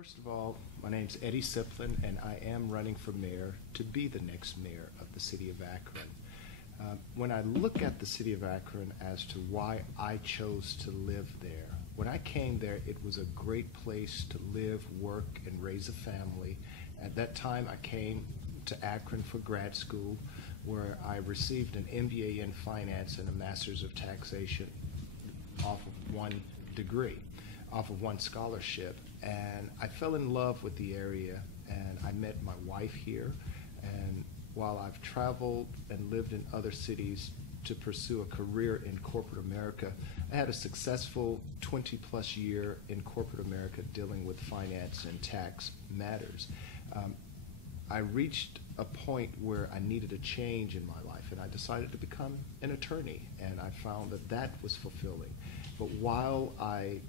First of all, my name's Eddie Sipplen, and I am running for mayor to be the next mayor of the city of Akron. When I look at the city of Akron as to why I chose to live there, when I came there, it was a great place to live, work, and raise a family. At that time, I came to Akron for grad school, where I received an MBA in finance and a master's of taxation off of one degree, off of one scholarship. And I fell in love with the area, and I met my wife here. And while I've traveled and lived in other cities to pursue a career in corporate America, I had a successful 20-plus year in corporate America dealing with finance and tax matters. I reached a point where I needed a change in my life, and I decided to become an attorney, and I found that that was fulfilling. But while I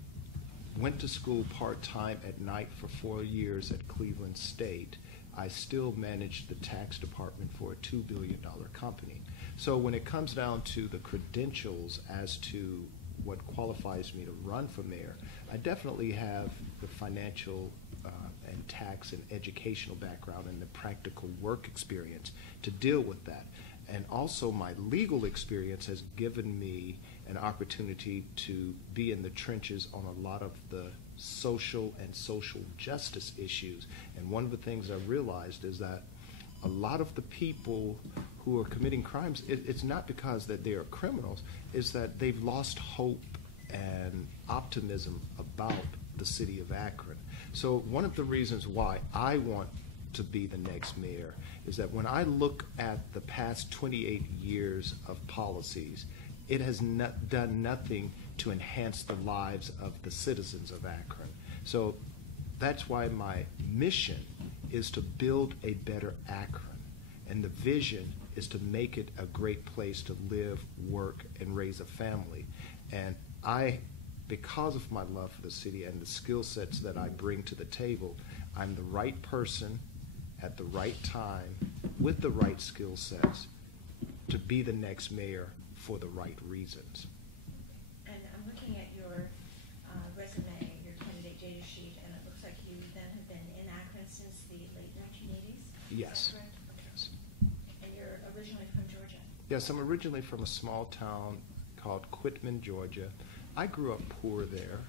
went to school part-time at night for 4 years at Cleveland State, I still managed the tax department for a $2 billion company. So when it comes down to the credentials as to what qualifies me to run for mayor, I definitely have the financial and tax and educational background and the practical work experience to deal with that. And also my legal experience has given me an opportunity to be in the trenches on a lot of the social and social justice issues. And one of the things I realized is that a lot of the people who are committing crimes, it's not because that they are criminals, it's that they've lost hope and optimism about the city of Akron. So one of the reasons why I want to be the next mayor is that when I look at the past 28 years of policies, it has done nothing to enhance the lives of the citizens of Akron. So that's why my mission is to build a better Akron. And the vision is to make it a great place to live, work, and raise a family. And because of my love for the city and the skill sets that I bring to the table, I'm the right person at the right time with the right skill sets to be the next mayor for the right reasons. And I'm looking at your resume, your candidate data sheet, and it looks like you then have been in Akron since the late 1980s? Yes. Is that correct? Okay. Yes. And you're originally from Georgia? Yes, I'm originally from a small town called Quitman, Georgia. I grew up poor there.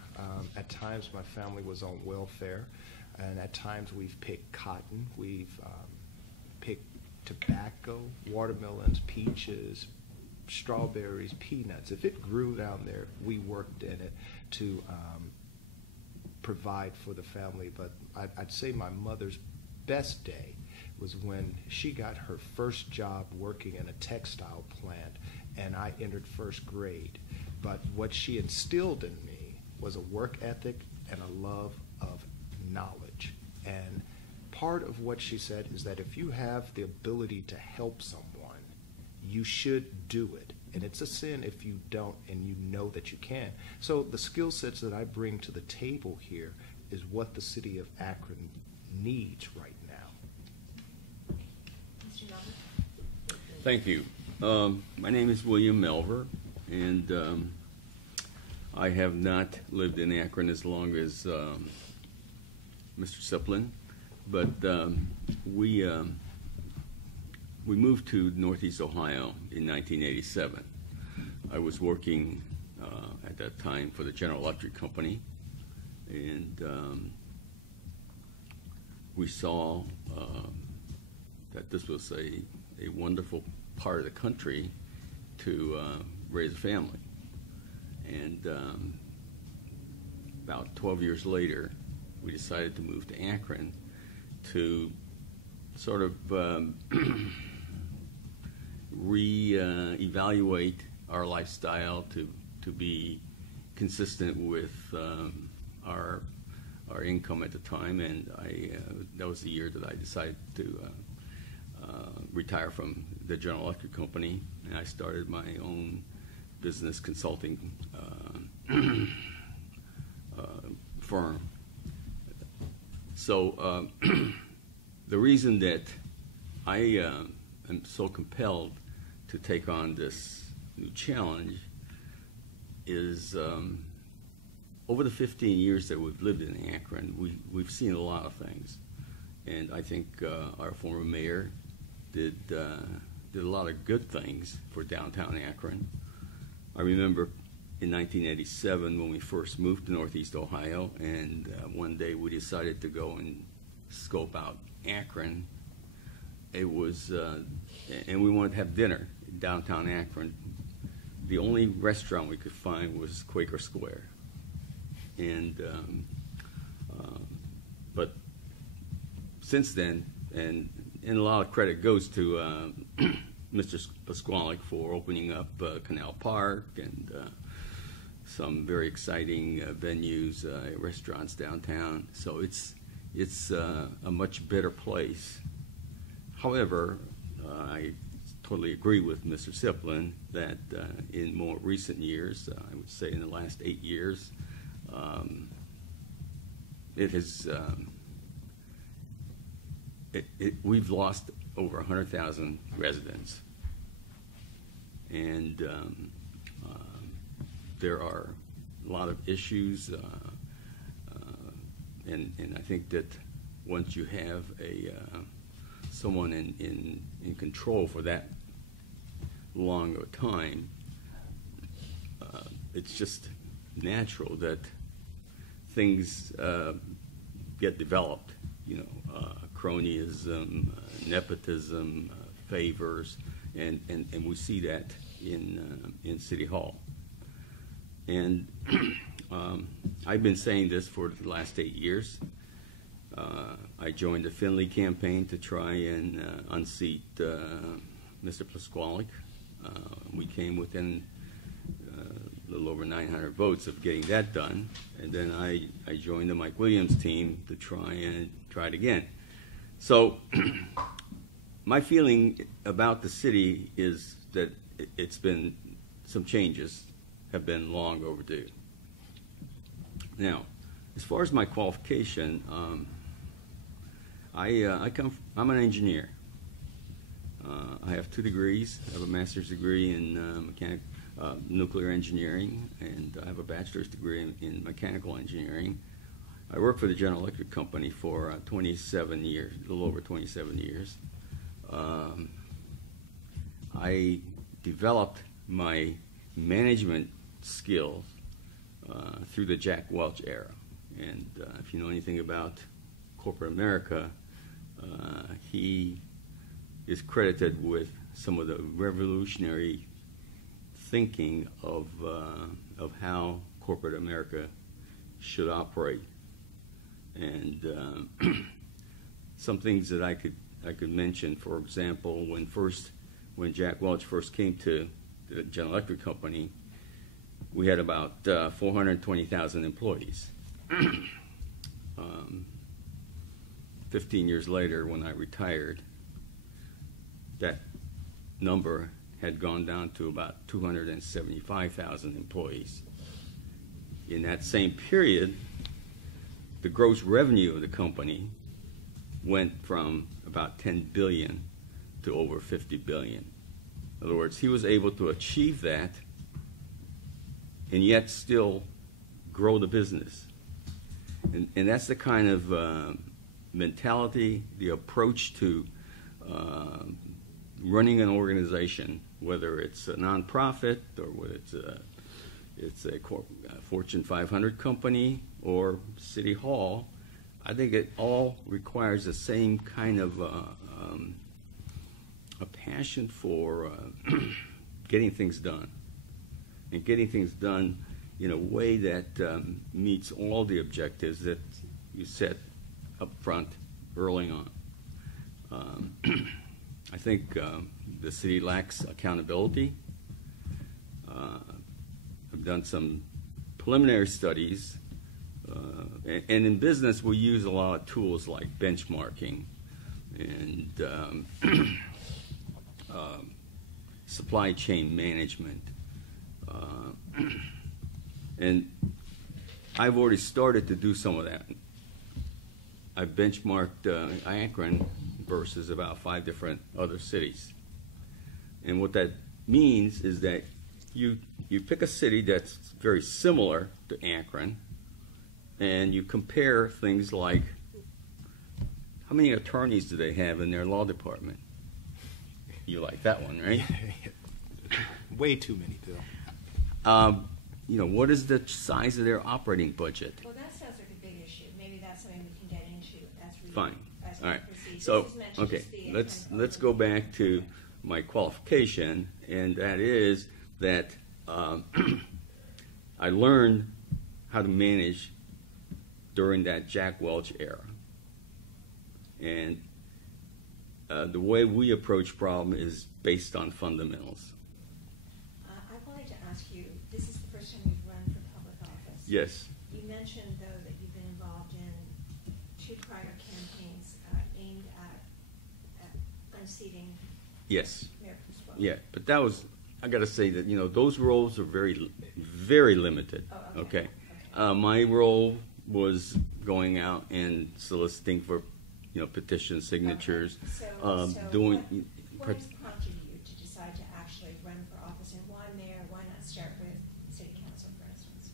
At times my family was on welfare, and at times we've picked cotton, we've picked tobacco, watermelons, peaches, strawberries, peanuts. If it grew down there, we worked in it to provide for the family. But I'd say my mother's best day was when she got her first job working in a textile plant, and I entered first grade. But what she instilled in me was a work ethic and a love of knowledge. And part of what she said is that if you have the ability to help someone, you should do it. And it's a sin if you don't and you know that you can. So the skill sets that I bring to the table here is what the city of Akron needs right now. Mr. Melver? Thank you. My name is William Melver, and I have not lived in Akron as long as Mr. Sipplen, but we moved to Northeast Ohio in 1987. I was working at that time for the General Electric Company, and we saw that this was a wonderful part of the country to raise a family. And about 12 years later, we decided to move to Akron to sort of re-evaluate our lifestyle to be consistent with our income at the time, and that was the year that I decided to retire from the General Electric Company, and I started my own business consulting firm. So the reason that I am so compelled to take on this new challenge is over the 15 years that we've lived in Akron, we've seen a lot of things. And I think our former mayor did a lot of good things for downtown Akron. I remember in 1987 when we first moved to Northeast Ohio, and one day we decided to go and scope out Akron. It was, and we wanted to have dinner in downtown Akron. The only restaurant we could find was Quaker Square. And, but since then, and a lot of credit goes to Mr. Pasquale for opening up Canal Park and some very exciting venues, restaurants downtown. So it's a much better place. However, I totally agree with Mr. Sipplen that in more recent years, I would say in the last 8 years, it has we've lost over 100,000 residents, and there are a lot of issues, and I think that once you have someone in control for that long of a time, it's just natural that things get developed, cronyism, nepotism, favors, and we see that in City Hall. And I've been saying this for the last 8 years. I joined the Finley campaign to try and unseat Mr. Pasquale. We came within a little over 900 votes of getting that done, and then I joined the Mike Williams team to try it again. So my feeling about the city is that it's been, some changes have been long overdue. Now, as far as my qualification, I'm an engineer. I have 2 degrees. I have a master's degree in nuclear engineering, and I have a bachelor's degree in mechanical engineering. I worked for the General Electric Company for 27 years, a little over 27 years. I developed my management skills through the Jack Welch era. And if you know anything about corporate America, he is credited with some of the revolutionary thinking of how corporate America should operate. And some things that I could mention, for example, when Jack Welch first came to the General Electric Company, we had about 420,000 employees. 15 years later, when I retired, that number had gone down to about 275,000 employees. In that same period, the gross revenue of the company went from about 10 billion to over 50 billion. In other words, he was able to achieve that and yet still grow the business. And that's the kind of mentality, the approach to running an organization, whether it's a nonprofit or whether it's a Fortune 500 company or City Hall. I think it all requires the same kind of a passion for getting things done, and getting things done in a way that meets all the objectives that you set up front early on. I think the city lacks accountability. I've done some preliminary studies, and in business we use a lot of tools like benchmarking and supply chain management. And I've already started to do some of that. I benchmarked Akron versus about 5 different other cities. And what that means is that you pick a city that's very similar to Akron, and you compare things like, how many attorneys do they have in their law department? You like that one, right? Way too many, Bill. What is the size of their operating budget? Well, that sounds like a big issue. Maybe that's something we can get into as we Fine. as we All right. proceed. So, This is meant to okay, just be a let's kind of go overview. back to my qualification, and that is that I learned how to manage during that Jack Welch era. And the way we approach problem is based on fundamentals. I wanted to ask you, this is the first time you've run for public office. Yes. You mentioned, though, that you've been involved in 2 prior campaigns aimed at unseating Yes. Mayor Pasquale. Yeah, but that was, I got to say that, those roles are very, very limited. Oh, okay. Okay. My role was going out and soliciting for, petition signatures, Okay. So doing. what has prompted you to decide to actually run for office, and why mayor? Why not start with city council, for instance?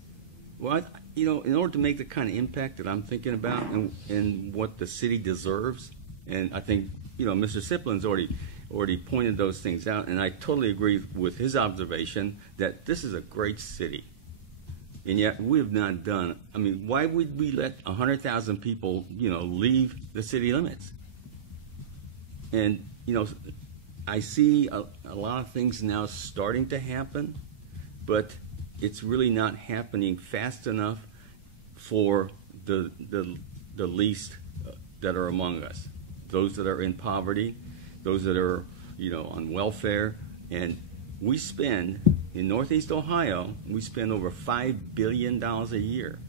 Well, in order to make the kind of impact that I'm thinking about and what the city deserves, and I think, Mr. Sipplen's already pointed those things out, and I totally agree with his observation that this is a great city. And yet we have not done, why would we let 100,000 people, leave the city limits? And, I see a lot of things now starting to happen, but it's really not happening fast enough for the least that are among us, those that are in poverty, those that are, on welfare. And we spend, in Northeast Ohio, we spend over $5 billion a year.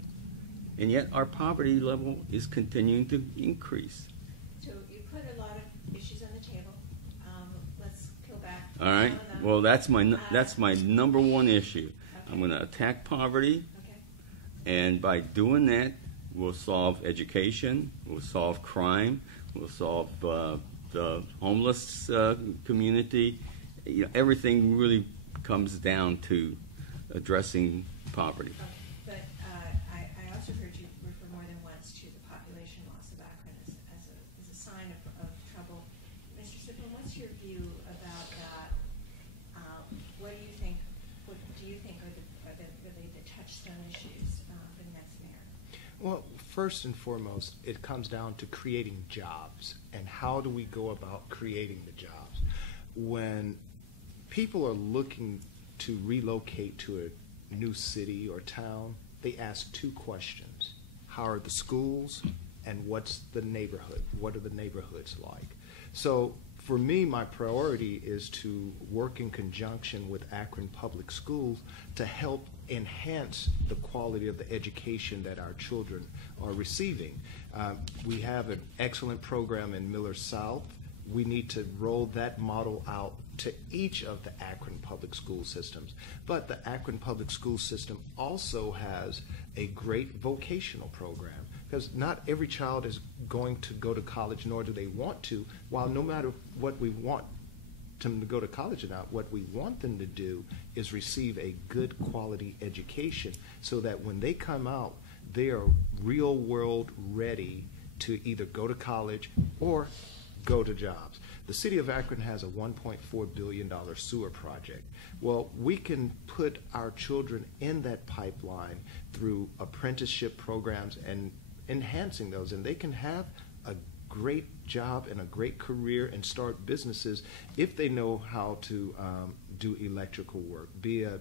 And yet our poverty level is continuing to increase. So you put a lot of issues on the table. Let's peel back. All right. some of them. Well, that's my number one issue. Okay. I'm going to attack poverty, Okay. and by doing that, we'll solve education, we'll solve crime, we'll solve the homeless community. Everything really comes down to addressing poverty. Okay. But I also heard you refer more than once to the population loss of Akron as a sign of trouble. Mr. Sipplen, what's your view about that? What do you think? What do you think are the touchstone issues for the next mayor? Well, first and foremost, it comes down to creating jobs. And how do we go about creating the jobs? When people are looking to relocate to a new city or town, they ask 2 questions. How are the schools, and what's the neighborhood? What are the neighborhoods like? So for me, my priority is to work in conjunction with Akron Public Schools to help enhance the quality of the education that our children are receiving. We have an excellent program in Miller South. We need to roll that model out to each of the Akron public school systems. But the Akron public school system also has a great vocational program, because not every child is going to go to college, nor do they want to, while no matter what we want them to go to college or not, what we want them to do is receive a good quality education so that when they come out, they are real world ready to either go to college or go to jobs. The city of Akron has a $1.4 billion sewer project. Well, we can put our children in that pipeline through apprenticeship programs and enhancing those, and they can have a great job and a great career and start businesses if they know how to do electrical work, be a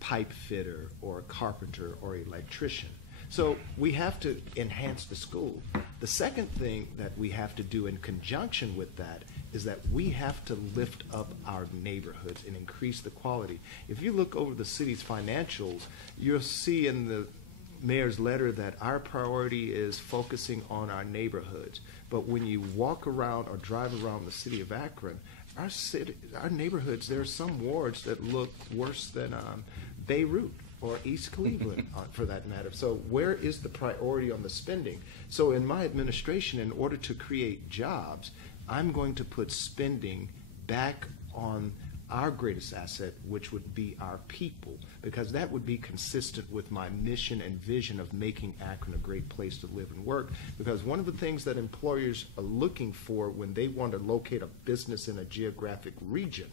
pipe fitter or a carpenter or electrician. So we have to enhance the school. The second thing that we have to do in conjunction with that is that we have to lift up our neighborhoods and increase the quality. If you look over the city's financials, you'll see in the mayor's letter that our priority is focusing on our neighborhoods. But when you walk around or drive around the city of Akron, our neighborhoods, there are some wards that look worse than Beirut or East Cleveland, for that matter. So where is the priority on the spending? So in my administration, in order to create jobs, I'm going to put spending back on our greatest asset, which would be our people, because that would be consistent with my mission and vision of making Akron a great place to live and work. Because one of the things that employers are looking for when they want to locate a business in a geographic region,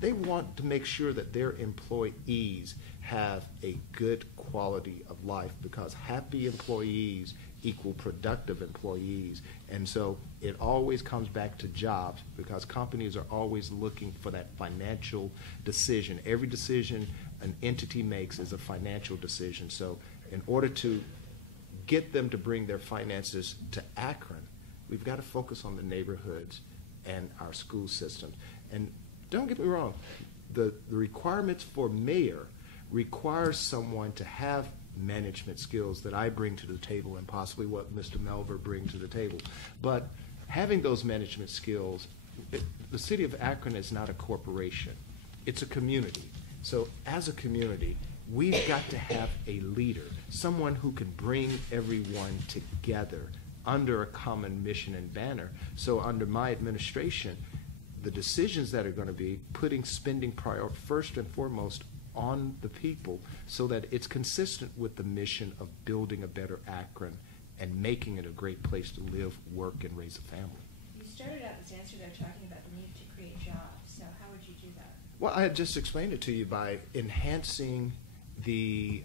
they want to make sure that their employees have a good quality of life, because happy employees equal productive employees. And so it always comes back to jobs, because companies are always looking for that financial decision. Every decision an entity makes is a financial decision. So in order to get them to bring their finances to Akron, we've got to focus on the neighborhoods and our school systems. And don't get me wrong, the requirements for mayor requires someone to have management skills that I bring to the table, and possibly what Mr. Melver brings to the table. But having those management skills, the city of Akron is not a corporation. It's a community. So as a community, we've got to have a leader, someone who can bring everyone together under a common mission and banner. So under my administration, the decisions that are going to be putting spending first and foremost on the people, so that it's consistent with the mission of building a better Akron and making it a great place to live, work, and raise a family. You started out this answer there talking about the need to create jobs. So how would you do that? Well, I had just explained it to you by enhancing the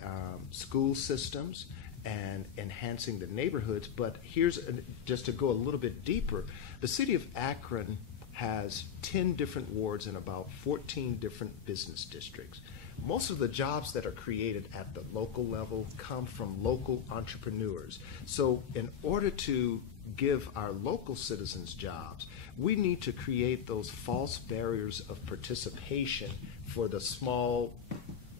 school systems and enhancing the neighborhoods. But here's, just to go a little bit deeper, the city of Akron has 10 different wards and about 14 different business districts. Most of the jobs that are created at the local level come from local entrepreneurs. So in order to give our local citizens jobs, we need to create those false barriers of participation for the small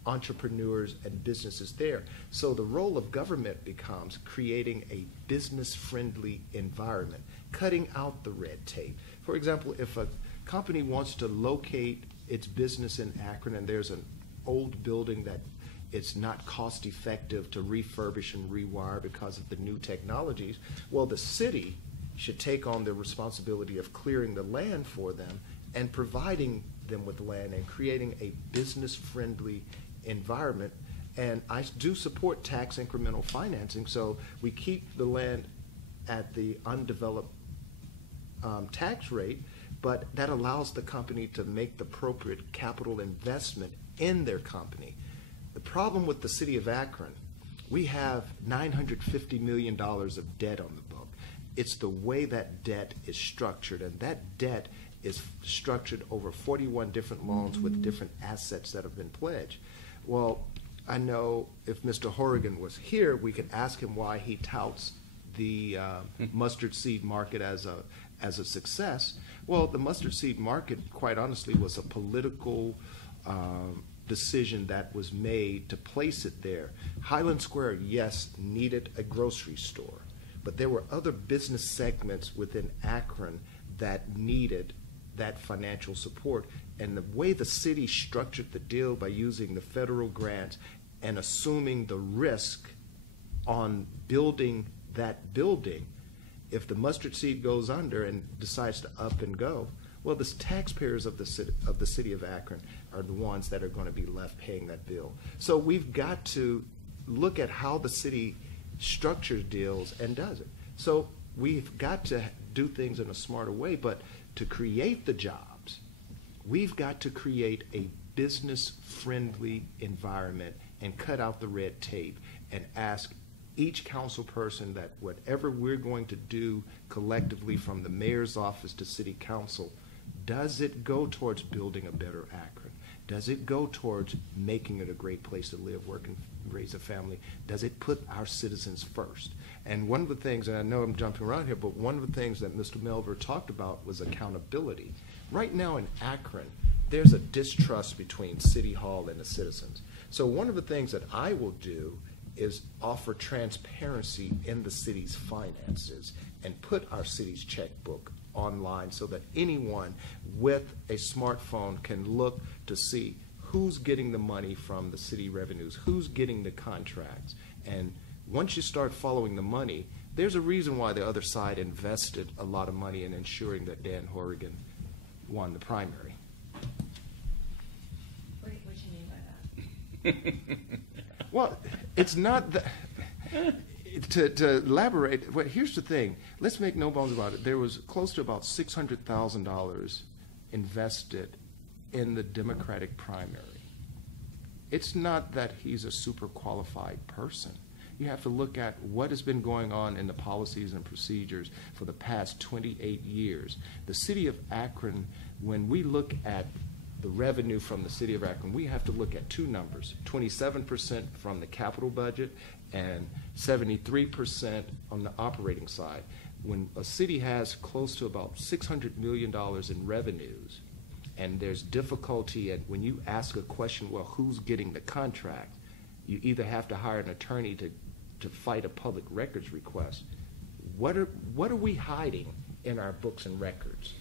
entrepreneurs and businesses there. So the role of government becomes creating a business-friendly environment, cutting out the red tape. For example, if a company wants to locate its business in Akron and there's an old building that it's not cost effective to refurbish and rewire because of the new technologies, well, the city should take on the responsibility of clearing the land for them and providing them with land and creating a business-friendly environment. And I do support tax incremental financing, so we keep the land at the undeveloped tax rate, but that allows the company to make the appropriate capital investment in their company. The problem with the city of Akron, we have $950 million of debt on the book. It's the way that debt is structured, and that debt is structured over 41 different loans with different assets that have been pledged. Well, I know if Mr. Horrigan was here, we could ask him why he touts the mustard seed market as a success. Well, the mustard seed market, quite honestly, was a political decision that was made to place it there. Highland Square, yes, needed a grocery store, but there were other business segments within Akron that needed that financial support. And the way the city structured the deal by using the federal grants and assuming the risk on building that building, if the mustard seed goes under and decides to up and go, well, the taxpayers of the city of Akron are the ones that are going to be left paying that bill. So we've got to look at how the city structures deals and does it. So we've got to do things in a smarter way, but to create the jobs, we've got to create a business-friendly environment and cut out the red tape and ask each council person that whatever we're going to do collectively from the mayor's office to city council, does it go towards building a better Akron? Does it go towards making it a great place to live, work, and raise a family? Does it put our citizens first? And one of the things, and I know I'm jumping around here, but one of the things that Mr. Melver talked about was accountability. Right now in Akron, there's a distrust between City Hall and the citizens. So one of the things that I will do is offer transparency in the city's finances and put our city's checkbook online so that anyone with a smartphone can look to see who's getting the money from the city revenues, who's getting the contracts. And once you start following the money, there's a reason why the other side invested a lot of money in ensuring that Dan Horrigan won the primary. Well, it's not that. To elaborate, well, here's the thing. Let's make no bones about it. There was close to about $600,000 invested in the Democratic primary. It's not that he's a super qualified person. You have to look at what has been going on in the policies and procedures for the past 28 years. The city of Akron, when we look at the revenue from the city of Akron, we have to look at two numbers, 27% from the capital budget and 73% on the operating side. When a city has close to about $600 million in revenues, and there's difficulty at when you ask a question, well, who's getting the contract? You either have to hire an attorney to fight a public records request. What are we hiding in our books and records?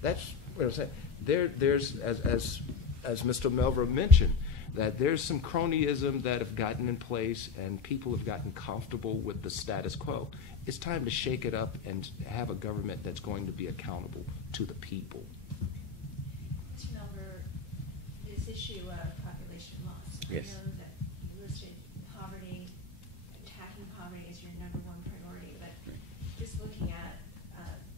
That's what I'm saying. There's as Mr. Melver mentioned, that there's some cronyism that have gotten in place and people have gotten comfortable with the status quo. It's time to shake it up and have a government that's going to be accountable to the people. Mr. Melver, this issue of population loss. Yes. I know that you listed poverty, attacking poverty as your number one priority, but just looking at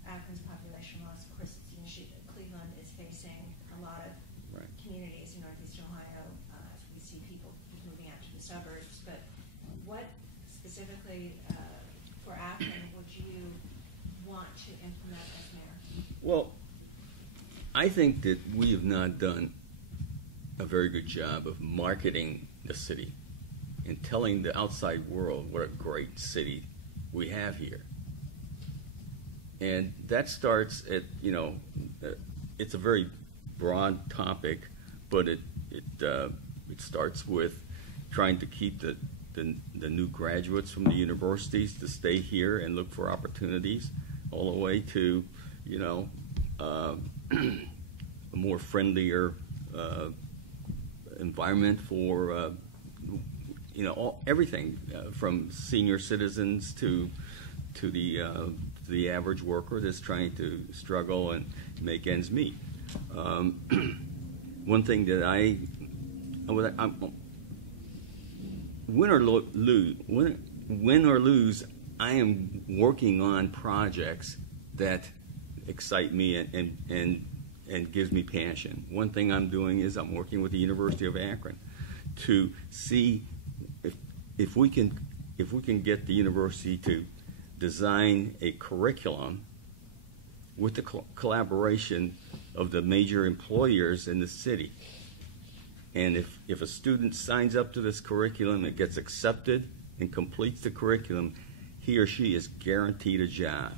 Akron's population loss, of course, it's an issue that Cleveland is facing. A lot of communities in Northeast Ohio, as we see people moving out to the suburbs. But what specifically for Akron would you want to implement as mayor? Well, I think that we have not done a very good job of marketing the city and telling the outside world what a great city we have here. And that starts at, it's a very broad topic, but it starts with trying to keep the new graduates from the universities to stay here and look for opportunities, all the way to, a more friendlier environment for, everything from senior citizens to the average worker that's trying to struggle and make ends meet. One thing that win or lose, I am working on projects that excite me and gives me passion. One thing I'm doing is I'm working with the University of Akron to see if we can get the university to design a curriculum with the collaboration of the major employers in the city. And if a student signs up to this curriculum and gets accepted and completes the curriculum, he or she is guaranteed a job.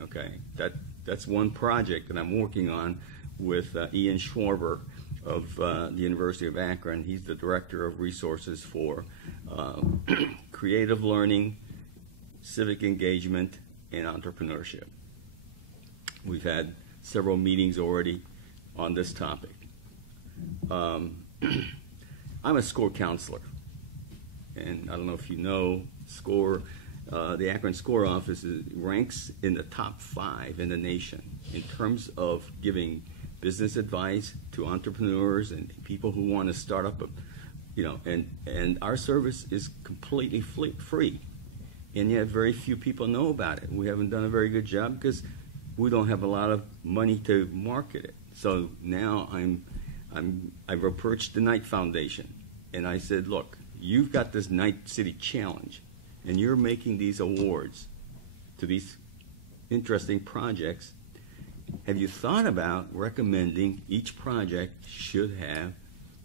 Okay, that's one project that I'm working on with Ian Schwarber of the University of Akron. He's the Director of Resources for Creative Learning, Civic Engagement, and Entrepreneurship. We've had several meetings already on this topic. I'm a SCORE counselor, and I don't know if you know, SCORE, the Akron SCORE office ranks in the top 5 in the nation in terms of giving business advice to entrepreneurs and people who want to start up, and our service is completely free, and yet very few people know about it. We haven't done a very good job because we don't have a lot of money to market it. So now I've approached the Knight Foundation, and I said, look, you've got this Knight City Challenge, and you're making these awards to these interesting projects. Have you thought about recommending each project should have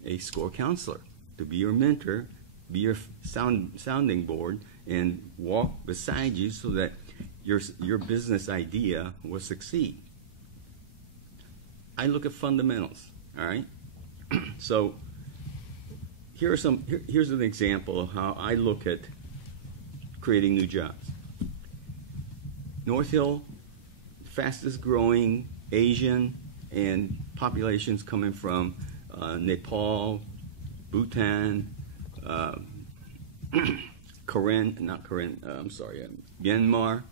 a SCORE counselor to be your mentor, be your sounding board, and walk beside you so that your business idea will succeed? I look at fundamentals, all right? So here's an example of how I look at creating new jobs. North Hill, fastest growing Asian and populations coming from Nepal, Bhutan, Myanmar,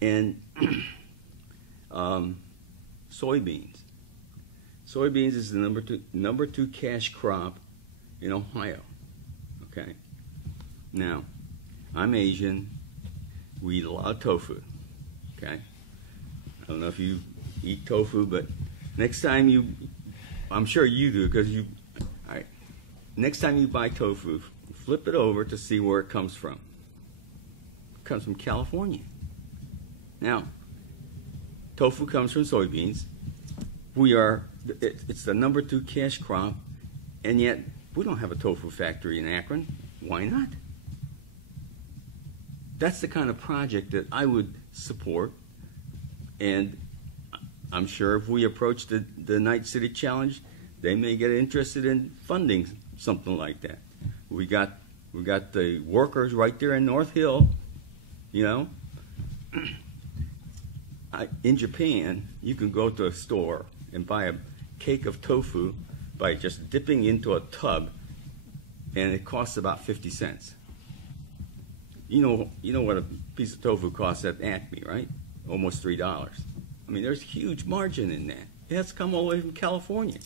and soybeans. Soybeans is the number two cash crop in Ohio. Okay. Now, I'm Asian. We eat a lot of tofu. Okay. I don't know if you eat tofu, but next time I'm sure you do, because all right. Next time you buy tofu, flip it over to see where it comes from. It comes from California. Now, tofu comes from soybeans. It's the number two cash crop, and yet we don't have a tofu factory in Akron. Why not? That's the kind of project that I would support, and I'm sure if we approach the Night City Challenge, they may get interested in funding something like that. We got the workers right there in North Hill, you know. In Japan, you can go to a store and buy a cake of tofu by just dipping into a tub, and it costs about 50 cents. You know what a piece of tofu costs at Acme, right? Almost $3. I mean, there's huge margin in that. It has to come all the way from California.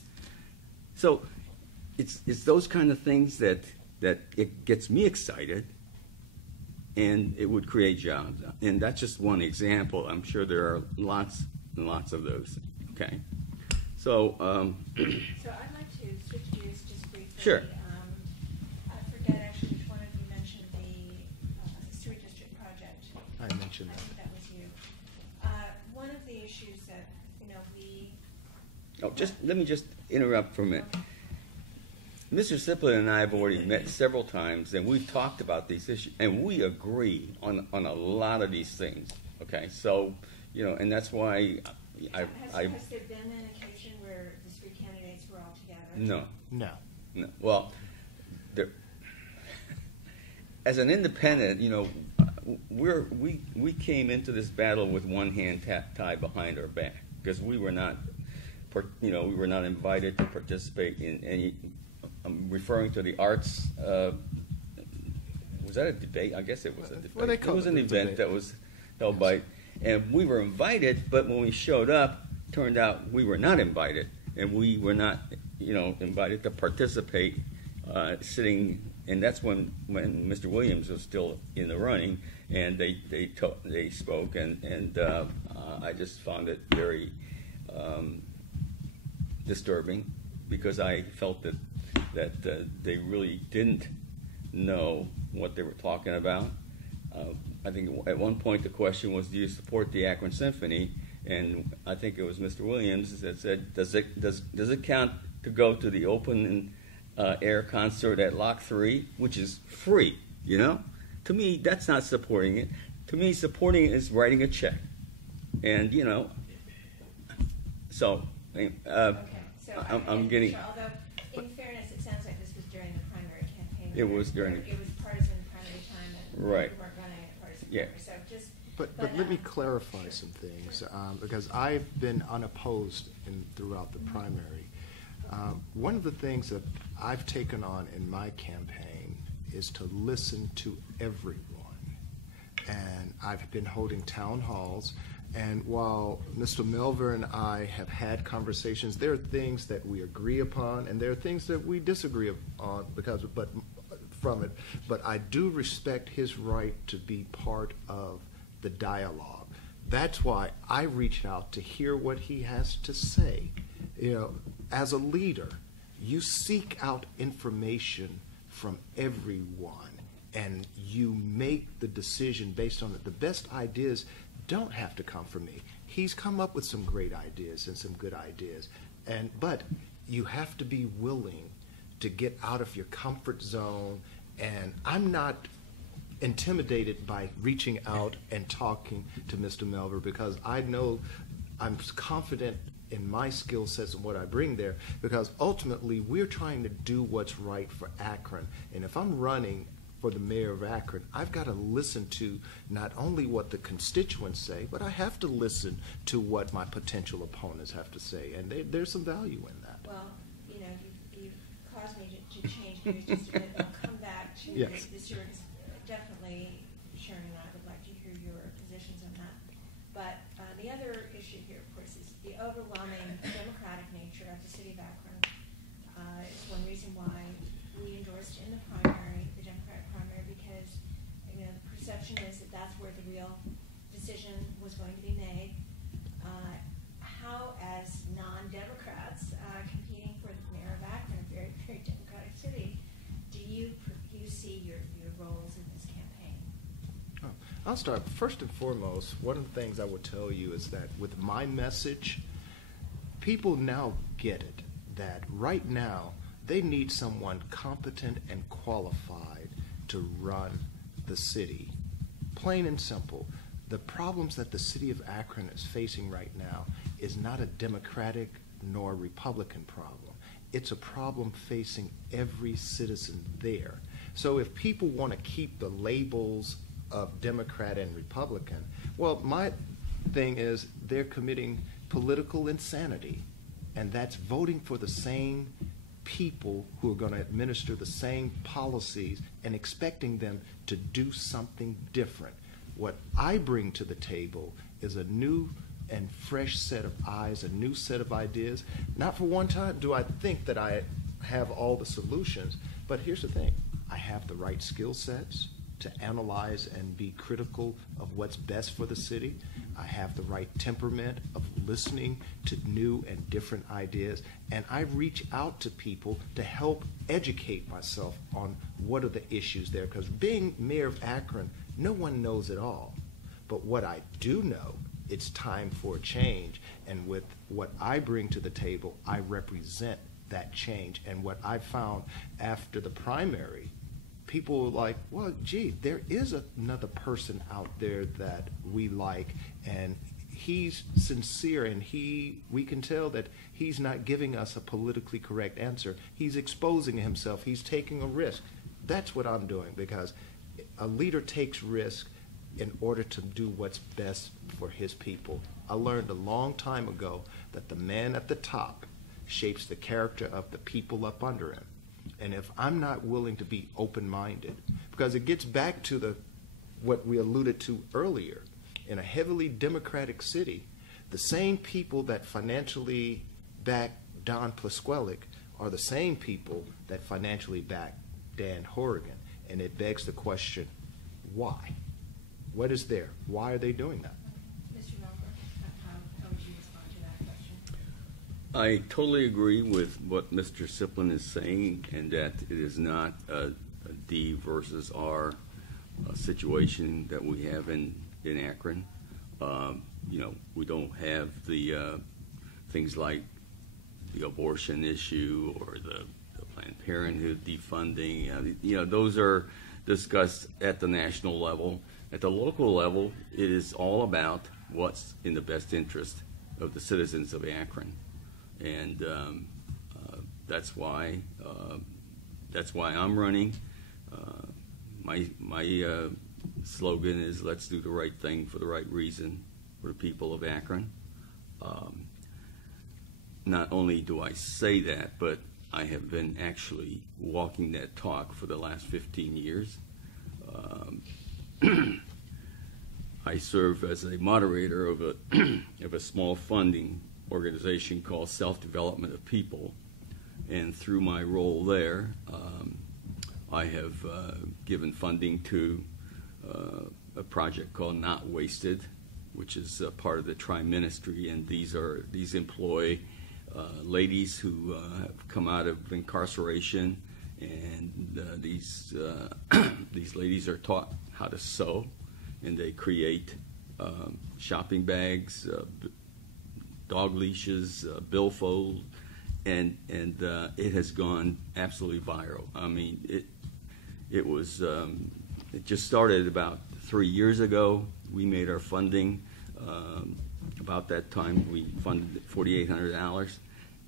So it's those kind of things that it gets me excited, and it would create jobs. And that's just one example. I'm sure there are lots and lots of those. Okay. So So I'd like to switch gears just briefly. Sure. I forget actually which one of you mentioned the sewer district project. I mentioned I that. think that was you. One of the issues that, we... let me just interrupt for a minute. Okay. Mr. Sipplen and I have already met several times, and we've talked about these issues, and we agree on a lot of these things. Okay, so and that's why Has there been an occasion where the three candidates were all together? No. Well, as an independent, we came into this battle with one hand tied behind our back, because we were not invited to participate in any. I'm referring to the arts. Was that a debate? I guess it was a debate. Well, it was an event that was held by, and we were invited, but when we showed up, turned out we were not invited, and we were not, invited to participate. Sitting, and that's when Mr. Williams was still in the running, and they spoke, and I just found it very disturbing, because I felt that they really didn't know what they were talking about. I think at one point the question was, do you support the Akron Symphony? And I think it was Mr. Williams that said, does it count to go to the open air concert at Lock 3, which is free, To me, that's not supporting it. To me, supporting it is writing a check. And, so... Okay. So I'm getting... Although, in fairness, it sounds like this was during the primary campaign. It was during... It was partisan primary time, and right. we weren't running at partisan Yeah. primary. So just... But let me clarify some things, because I've been unopposed throughout the primary. One of the things that I've taken on in my campaign is to listen to everyone. And I've been holding town halls. And while Mr. Melver and I have had conversations, there are things that we agree upon, and there are things that we disagree on from it. But I do respect his right to be part of the dialogue. That's why I reach out to hear what he has to say. As a leader, you seek out information from everyone, and you make the decision based on it. The best ideas don't have to come from me. He's come up with some great ideas and some good ideas, but you have to be willing to get out of your comfort zone. And I'm not intimidated by reaching out and talking to Mr. Melver, because I know I'm confident in my skill sets and what I bring there, because ultimately we're trying to do what's right for Akron. And if I'm running for the mayor of Akron, I've got to listen to not only what the constituents say, but I have to listen to what my potential opponents have to say, and there's some value in that. Well, you've caused me to change gears just a bit. I'll come back to Yes. the sewer. Definitely, Sharon and I would like to hear your positions on that. But the other issue issue here, of course, is the overwhelming democratic nature of the city of Akron. It's one reason why we endorsed in the primary, the Democratic primary, because the perception is that that's where the real decision was going to be made. How, as non-Democrats competing for the mayor of Akron, a very, very democratic city, do you see your roles in this campaign? I'll start. First and foremost, one of the things I would tell you is that with my message, people now get it, that right now they need someone competent and qualified to run the city. Plain and simple. The problems that the city of Akron is facing right now is not a Democratic nor Republican problem. It's a problem facing every citizen there. So if people want to keep the labels of Democrat and Republican, well, my thing is they're committing political insanity, and that's voting for the same people who are going to administer the same policies and expecting them to do something different. What I bring to the table is a new and fresh set of eyes, a new set of ideas. Not for one time do I think that I have all the solutions, but here's the thing. I have the right skill sets to analyze and be critical of what's best for the city. I have the right temperament of listening to new and different ideas, and I reach out to people to help educate myself on what are the issues there, because being mayor of Akron, no one knows it all. But what I do know, it's time for a change, and with what I bring to the table, I represent that change. And what I found after the primary, people were like, well, gee, there is another person out there that we like, and he's sincere, and we can tell that he's not giving us a politically correct answer. He's exposing himself. He's taking a risk. That's what I'm doing, because a leader takes risk in order to do what's best for his people. I learned a long time ago that the man at the top shapes the character of the people up under him. And if I'm not willing to be open-minded, because it gets back to what we alluded to earlier, in a heavily Democratic city, the same people that financially back Don Plasquelic are the same people that financially back Dan Horrigan. And it begs the question, why? What is there? Why are they doing that? Mr. Melver, how would you respond to that question? I totally agree with what Mr. Sipplen is saying, and that it is not a D versus R situation that we have in Akron. We don't have the things like the abortion issue or the Planned Parenthood defunding. Those are discussed at the national level. At the local level, it is all about what's in the best interest of the citizens of Akron, and that's why I'm running. My slogan is "Let's do the right thing for the right reason for the people of Akron." Not only do I say that, but I have been actually walking that talk for the last 15 years. I serve as a moderator of a small funding organization called Self-Development of People, and through my role there, I have given funding to a project called Not Wasted, which is part of the Tri-Ministry, and these employ ladies who have come out of incarceration, and these ladies are taught how to sew, and they create shopping bags, dog leashes, billfold, and it has gone absolutely viral. I mean, it just started about 3 years ago. We made our funding about that time. We funded $4,800.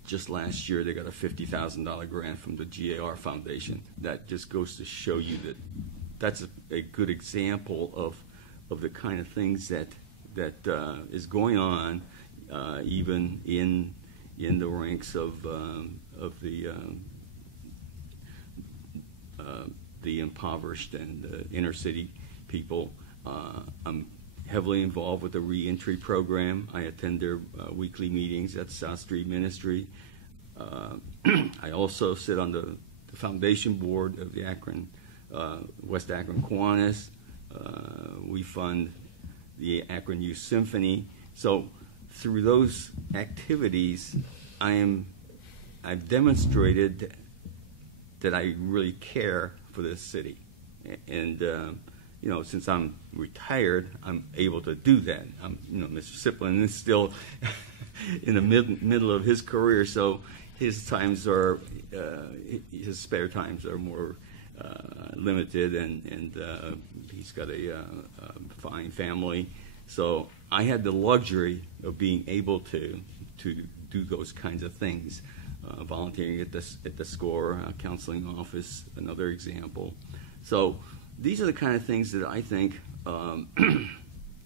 Just last year, they got a $50,000 grant from the GAR Foundation. That just goes to show you that that's a good example of the kind of things that is going on even in the ranks of the impoverished and inner city people. I'm heavily involved with the reentry program. I attend their weekly meetings at South Street Ministry. I also sit on the foundation board of the West Akron Kiwanis. We fund the Akron Youth Symphony. So through those activities, I've demonstrated that I really care for this city. And since I'm retired, I'm able to do that. Mr. Sipplen is still in the middle of his career, so his spare times are more limited, and he's got a fine family. So I had the luxury of being able to do those kinds of things. Volunteering at the SCORE counseling office, another example. So these are the kind of things that I think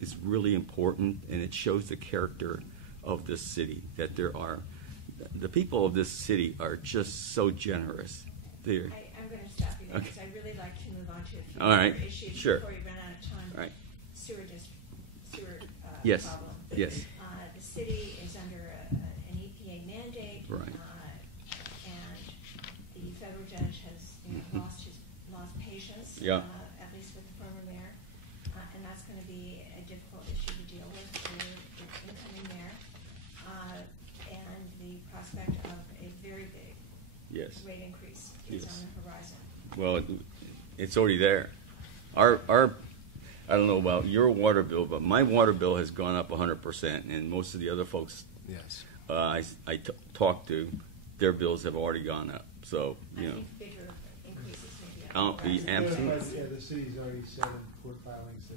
is really important, and it shows the character of this city, that the people of this city are just so generous. I'm going to stop you there because I'd really like to move on to a few All right. other issues Sure. before we run out of time. All right. Sewer Yes. problem. Yes. The city is under an EPA mandate. Right. And the federal judge has lost patience, Yeah. at least with the former mayor, and that's going to be a difficult issue to deal with for the incoming mayor, and the prospect of a very big rate increase is on the horizon. Well, it's already there. I don't know about your water bill, but my water bill has gone up 100%, and most of the other folks Yes. I talked to, their bills have already gone up. So, I think bigger increases may be Oh, on the horizon. absolutely. Yeah, the city's already said in court filings that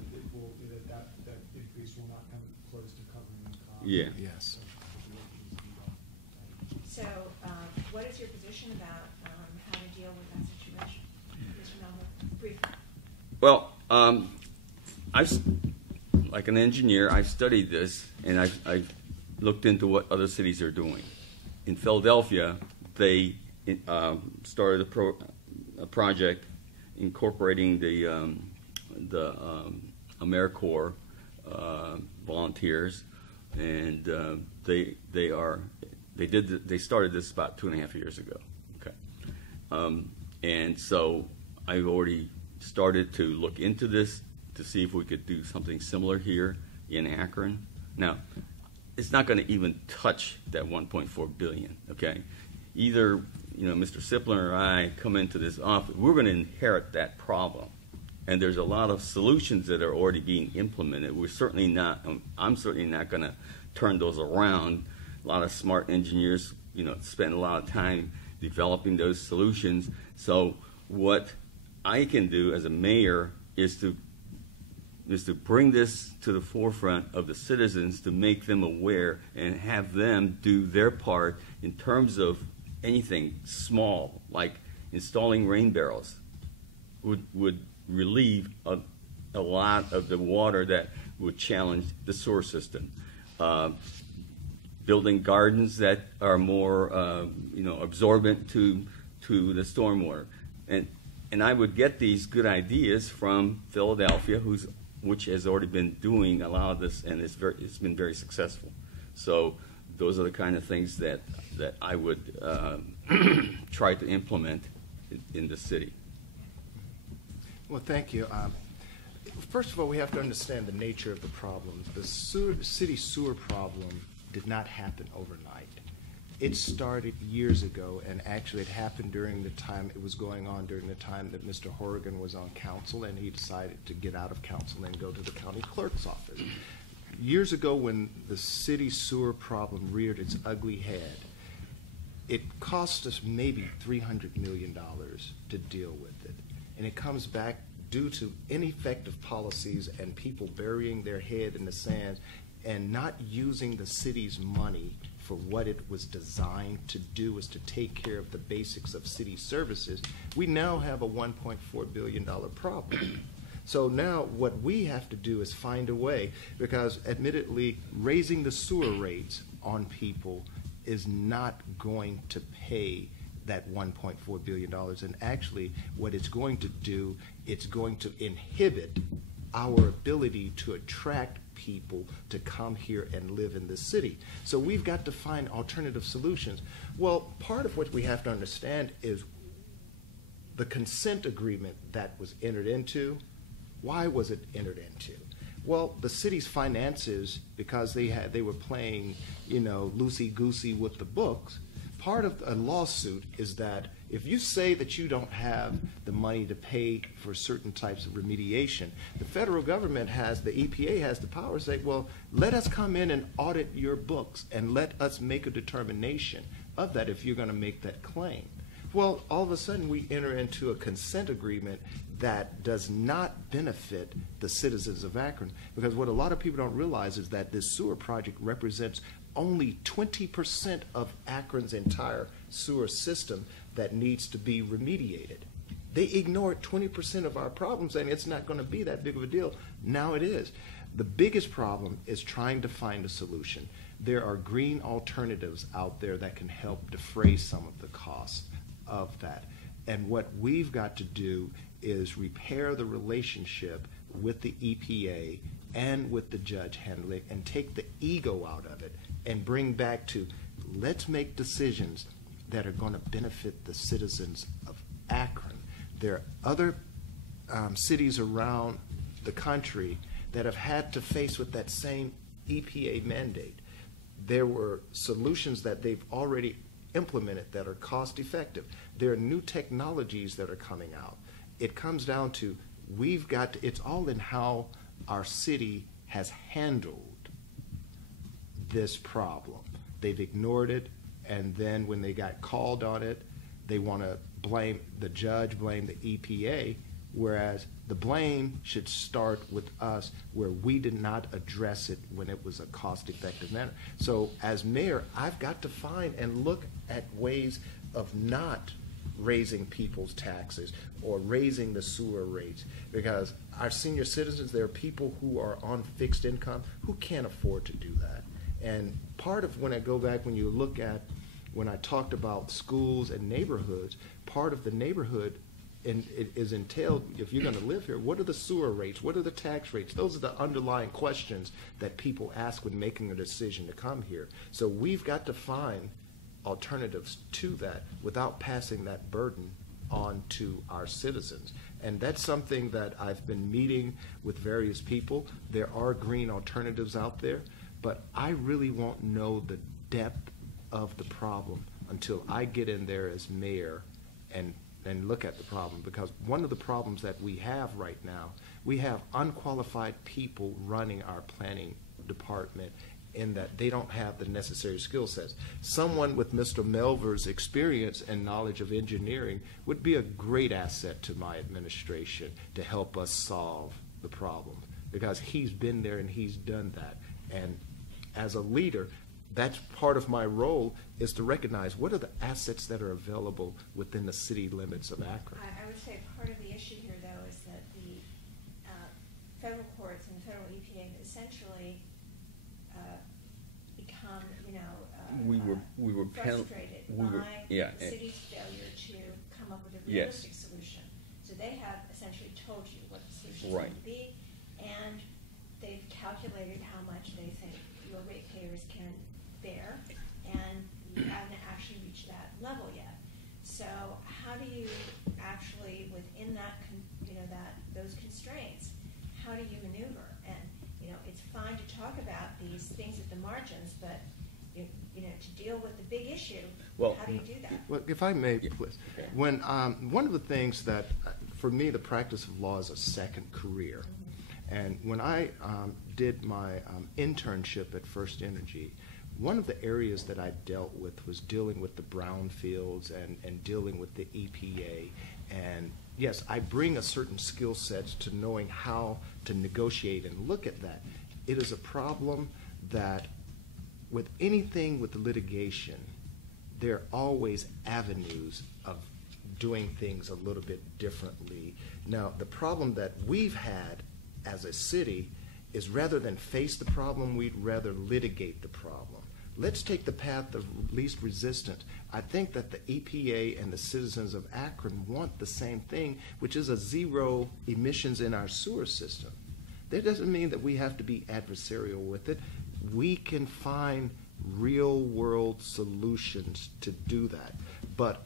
that increase will not come close to covering the cost. Yeah. Yes. So, what is your position about how to deal with that situation, Mr. Melver? Briefly. Well, like an engineer, I've studied this, and I've looked into what other cities are doing. In Philadelphia, they started a project incorporating the AmeriCorps volunteers, and they started this about 2.5 years ago. Okay, and so I've already started to look into this to see if we could do something similar here in Akron. Now, it's not going to even touch that 1.4 billion. Okay, either Mr. Sipplen or I come into this office, we're going to inherit that problem, and there's a lot of solutions that are already being implemented. I'm certainly not going to turn those around. A lot of smart engineers, spend a lot of time developing those solutions. So what I can do as a mayor is to bring this to the forefront of the citizens, to make them aware and have them do their part in terms of anything small, like installing rain barrels would relieve a lot of the water that would challenge the sewer system. Building gardens that are more absorbent to the stormwater. And I would get these good ideas from Philadelphia, which has already been doing a lot of this, and it's been very successful. So those are the kind of things that I would try to implement in the city. Well, thank you. First of all, we have to understand the nature of the problem. The city sewer problem did not happen overnight. It started years ago, and actually it happened during the time that Mr. Horrigan was on council, and he decided to get out of council and go to the county clerk's office. Years ago, when the city sewer problem reared its ugly head, it cost us maybe $300 million to deal with it. And it comes back due to ineffective policies and people burying their head in the sand and not using the city's money for what it was designed to do, is to take care of the basics of city services. We now have a $1.4 billion problem. So now what we have to do is find a way, because admittedly raising the sewer rates on people is not going to pay that $1.4 billion. And actually what it's going to do, it's going to inhibit our ability to attract people to come here and live in this city. So we've got to find alternative solutions. Well, part of what we have to understand is the consent agreement that was entered into. Why was it entered into? Well, the city's finances, because they were playing, loosey-goosey with the books. Part of a lawsuit is that if you say that you don't have the money to pay for certain types of remediation, the federal government the EPA has the power to say, well, let us come in and audit your books and let us make a determination of that if you're going to make that claim. Well, all of a sudden we enter into a consent agreement that does not benefit the citizens of Akron, because what a lot of people don't realize is that this sewer project represents only 20% of Akron's entire sewer system that needs to be remediated. They ignored 20% of our problems, and it's not going to be that big of a deal. Now it is. The biggest problem is trying to find a solution. There are green alternatives out there that can help defray some of the costs of that. And what we've got to do is repair the relationship with the EPA and with the judge handling and take the ego out of it and bring back to, let's make decisions that are going to benefit the citizens of Akron. There are other cities around the country that have had to face with that same EPA mandate. There were solutions that they've already implemented that are cost effective. There are new technologies that are coming out. It comes down to, it's all in how our city has handled this problem. They've ignored it, and then when they got called on it, they want to blame the judge, blame the EPA, whereas the blame should start with us, where we did not address it when it was a cost-effective manner. So as mayor, I've got to find and look at ways of not raising people's taxes or raising the sewer rates, because our senior citizens, there are people who are on fixed income who can't afford to do that. And part of, when I go back, when you look at, when I talked about schools and neighborhoods, part of the neighborhood is entailed, if you're going to live here, what are the sewer rates? What are the tax rates? Those are the underlying questions that people ask when making a decision to come here. So we've got to find alternatives to that without passing that burden on to our citizens. And that's something that I've been meeting with various people. There are green alternatives out there, but I really won't know the depth of the problem until I get in there as mayor and look at the problem. Because one of the problems that we have right now, we have unqualified people running our planning department in that they don't have the necessary skill sets. Someone with Mr. Melver's experience and knowledge of engineering would be a great asset to my administration to help us solve the problem, because he's been there and he's done that. And as a leader, that's part of my role, is to recognize what are the assets that are available within the city limits of Akron. I would say part of the issue here, though, is that the federal courts and the federal EPA have essentially become, we were frustrated by the city's failure to come up with a realistic solution. So they have essentially told you what the solution is going to be, and they've calculated how much they think your ratepayers can bear, and you haven't actually reached that level yet. So how do you actually, within that, those constraints, how do you maneuver? And it's fine to talk about these things at the margins, but to deal with the big issue, how do you do that? Well, if I may, please. When one of the things that, for me, the practice of law is a second career. And when I did my internship at First Energy, one of the areas that I dealt with was dealing with the brownfields and dealing with the EPA. And yes, I bring a certain skill set to knowing how to negotiate and look at that. It is a problem that with anything with the litigation, there are always avenues of doing things a little bit differently. Now, the problem that we've had as a city is, rather than face the problem, we'd rather litigate the problem. Let's take the path of least resistance. I think that the EPA and the citizens of Akron want the same thing, which is a zero emissions in our sewer system. That doesn't mean that we have to be adversarial with it. We can find real-world solutions to do that. But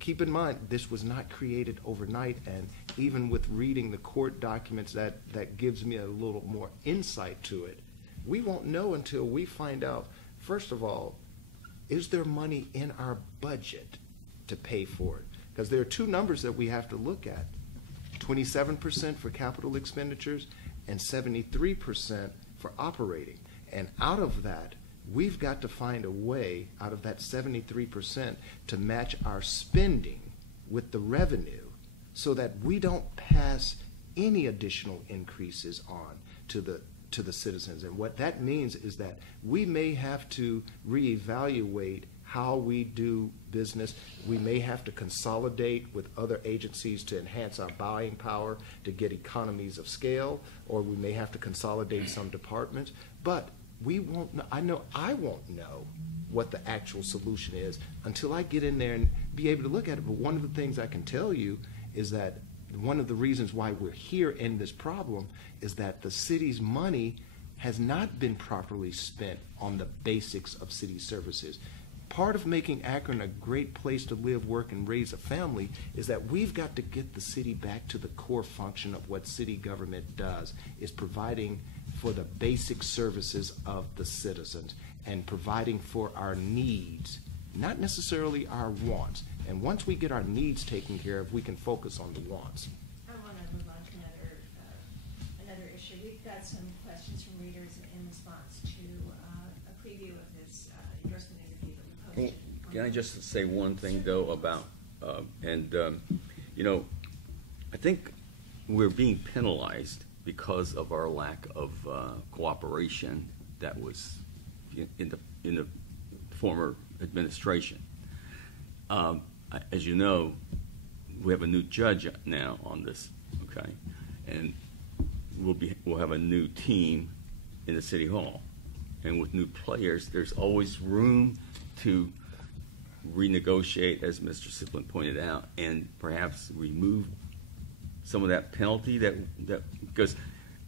keep in mind, this was not created overnight, and even with reading the court documents, that gives me a little more insight to it. We won't know until we find out, first of all, is there money in our budget to pay for it? Because there are two numbers that we have to look at. 27% for capital expenditures and 73% for operating. And out of that, we've got to find a way, out of that 73%, to match our spending with the revenue so that we don't pass any additional increases on to the citizens. And what that means is that we may have to reevaluate how we do business. We may have to consolidate with other agencies to enhance our buying power to get economies of scale, or we may have to consolidate some departments. But we won't know, I won't know what the actual solution is until I get in there and be able to look at it. But one of the things I can tell you is that one of the reasons why we're here in this problem is that the city's money has not been properly spent on the basics of city services. Part of making Akron a great place to live, work, and raise a family is that we've got to get the city back to the core function of what city government does, is providing for the basic services of the citizens and providing for our needs, not necessarily our wants. And once we get our needs taken care of, we can focus on the wants. I want to move on to another issue. We've got some questions from readers in response to a preview of this endorsement interview that we posted. Can I just say one thing, though, about, I think we're being penalized because of our lack of cooperation that was in the former administration. As you know, we have a new judge now on this, okay, and we'll have a new team in the city hall, and with new players, there's always room to renegotiate, as Mr. Sipplen pointed out, and perhaps remove some of that penalty that because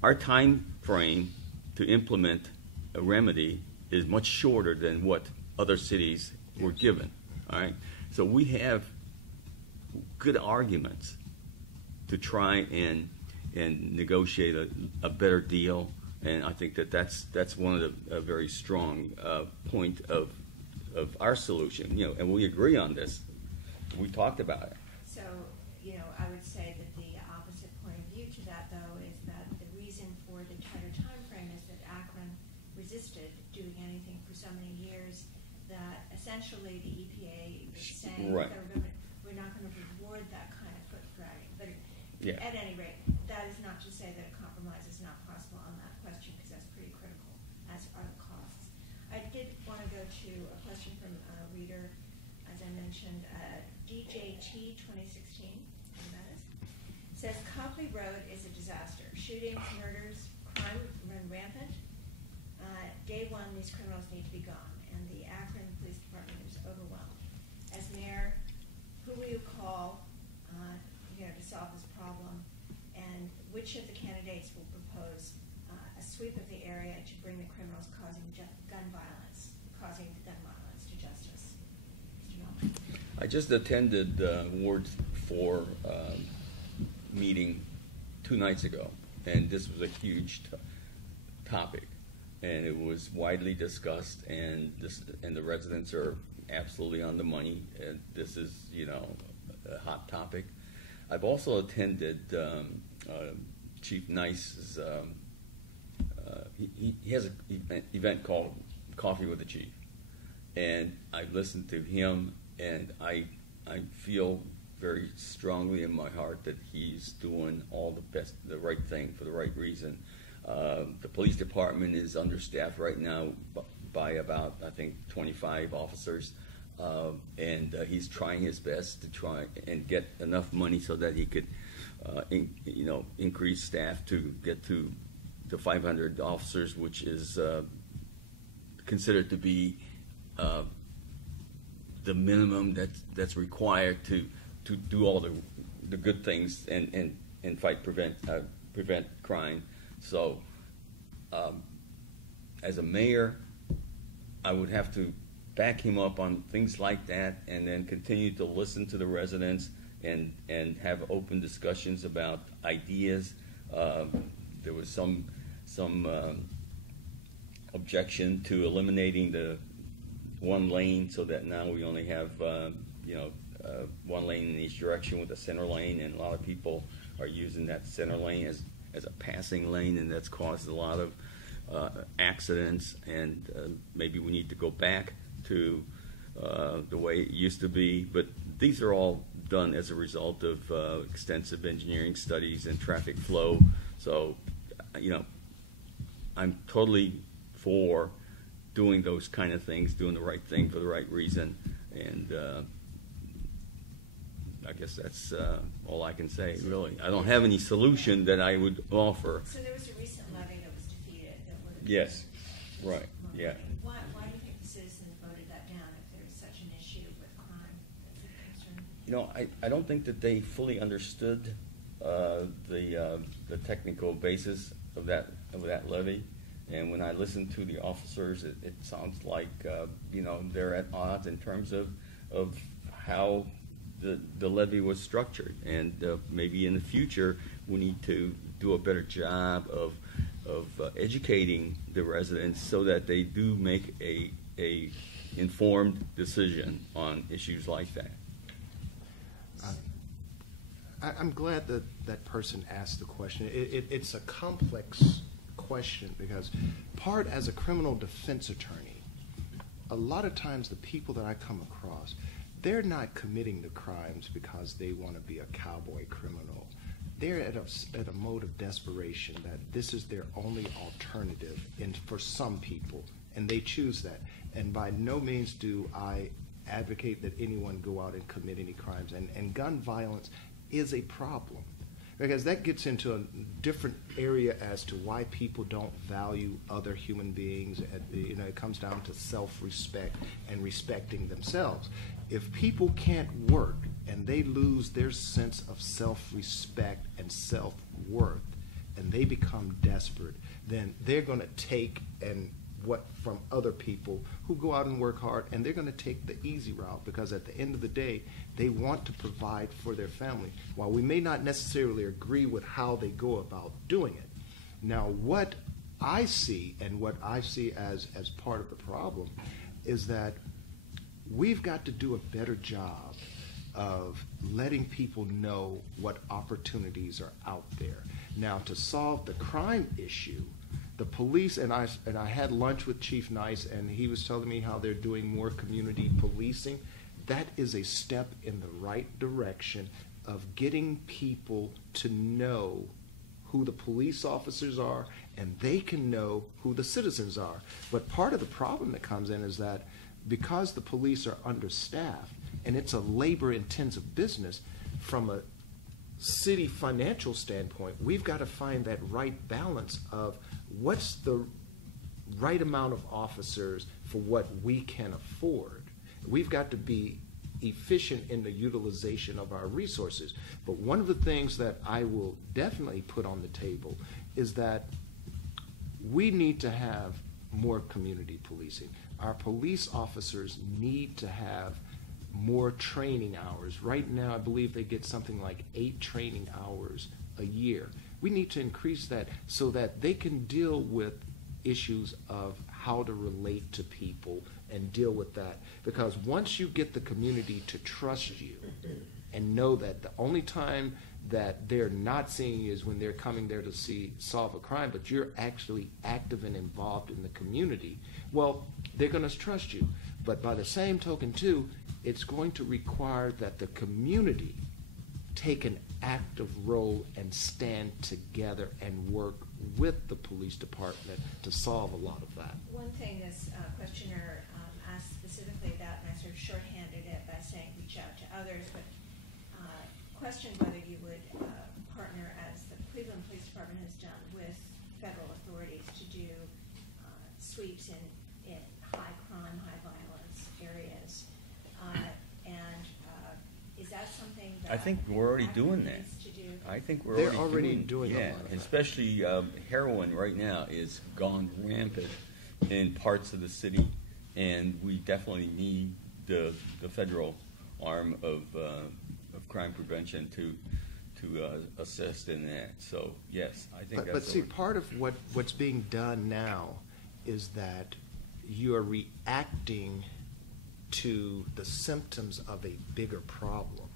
our time frame to implement a remedy is much shorter than what other cities were given. All right, so we have good arguments to try and negotiate a better deal, and I think that's one of the very strong point of our solution. And we agree on this. We talked about it. So, I would say that the opposite point of view to that, though, is that the reason for the tighter time frame is that Akron resisted doing anything for so many years that essentially the EPA is saying right. that we're not going to reward that kind of foot dragging. But at any rate, that is not to say that a compromise is not possible on that question, because that's pretty critical, as are the costs. I did want to go to a question from a reader, as I mentioned, DJT 2016, that is, says Copley Road is a disaster. Shootings, murders, crime run rampant. Day one, these criminals need to be gone, and the Akron Police Department is overwhelmed. As mayor, who will you call to solve this problem, and which of the candidates will propose a sweep of the area to bring the criminals causing gun violence to justice? Mr. Melver. I just attended Ward 4 meeting 2 nights ago, and this was a huge topic, and it was widely discussed, and the residents are absolutely on the money, and this is a hot topic. I've also attended Chief Nice's. He has an event called Coffee with the Chief, and I listened to him, and I feel very strongly in my heart that he's doing all the right thing for the right reason. The police department is understaffed right now by about, I think, 25 officers, and he's trying his best to try and get enough money so that he could, increase staff to get to the 500 officers, which is considered to be the minimum that's required to do all the good things and prevent crime. So, as a mayor, I would have to back him up on things like that, and then continue to listen to the residents and have open discussions about ideas. There was some objection to eliminating the one lane, so that now we only have one lane in each direction with a center lane, and a lot of people are using that center lane as a passing lane, and that's caused a lot of accidents. And maybe we need to go back to the way it used to be. But these are all done as a result of extensive engineering studies and traffic flow. So, I'm totally for doing those kind of things, doing the right thing for the right reason, and I guess that's all I can say, really. I don't have any solution that I would offer. So there was a recent levy that was defeated that would have... Yes, right, yeah. Why do you think the citizens voted that down if there's such an issue with crime that's a concern? I don't think that they fully understood the technical basis of that levy. And when I listen to the officers, it sounds like they're at odds in terms of how the levy was structured. And maybe in the future we need to do a better job of educating the residents so that they do make a informed decision on issues like that. I'm glad that that person asked the question. It's a complex question because as a criminal defense attorney, a lot of times the people that I come across, they're not committing the crimes because they want to be a cowboy criminal. They're at a mode of desperation that this is their only alternative for some people, and they choose that. And by no means do I advocate that anyone go out and commit any crimes. And gun violence is a problem, because that gets into a different area as to why people don't value other human beings. It comes down to self-respect and respecting themselves. If people can't work and they lose their sense of self-respect and self-worth, and they become desperate, then they're going to take from other people who go out and work hard, and they're going to take the easy route, because at the end of the day, they want to provide for their family. While we may not necessarily agree with how they go about doing it. Now, what I see, and what I see as part of the problem, is that we've got to do a better job of letting people know what opportunities are out there. Now, to solve the crime issue, the police, and I had lunch with Chief Nice, and he was telling me how they're doing more community policing. That is a step in the right direction of getting people to know who the police officers are, and they can know who the citizens are. But part of the problem that comes in is that because the police are understaffed, and it's a labor-intensive business, from a city financial standpoint, we've got to find that right balance of what's the right amount of officers for what we can afford. We've got to be efficient in the utilization of our resources. But one of the things that I will definitely put on the table is that we need to have more community policing. Our police officers need to have more training hours. Right now, I believe they get something like 8 training hours a year. We need to increase that so that they can deal with issues of how to relate to people and deal with that. Because once you get the community to trust you and know that the only time that they're not seeing you is when they're coming there to solve a crime, but you're actually active and involved in the community, well, they're going to trust you. But by the same token, too, it's going to require that the community take an active role and stand together and work with the police department to solve a lot of that. One thing this questioner asked specifically about, and I sort of shorthanded it by saying reach out to others, but questioned whether you would partner, as the Cleveland Police Department has done, with federal authorities to do sweeps in high crime, high violence areas. And is that something that I think we're already doing that. needs to do? I think we're They're already already doing a yeah, lot of that. especially heroin right now is gone rampant in parts of the city, and we definitely need the federal arm of crime prevention to assist in that. So yes, I think But that's. see, part of what's being done now is that you are reacting to the symptoms of a bigger problem.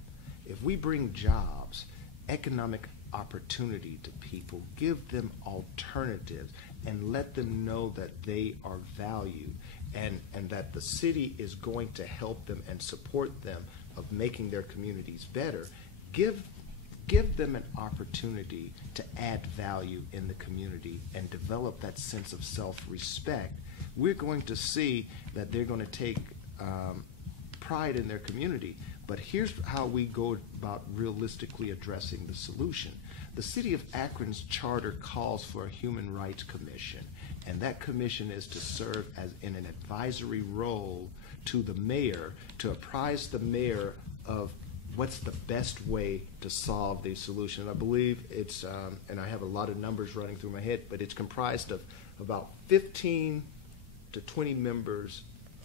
If we bring jobs, economic opportunity to people, give them alternatives, and let them know that they are valued, and that the city is going to help them and support them of making their communities better, give them an opportunity to add value in the community and develop that sense of self-respect, we're going to see that they're going to take pride in their community. But here's how we go about realistically addressing the solution. The City of Akron's charter calls for a Human Rights Commission, and that commission is to serve as in an advisory role to the mayor, to apprise the mayor of what's the best way to solve the solution. And I believe it's, and I have a lot of numbers running through my head, but it's comprised of about 15 to 20 members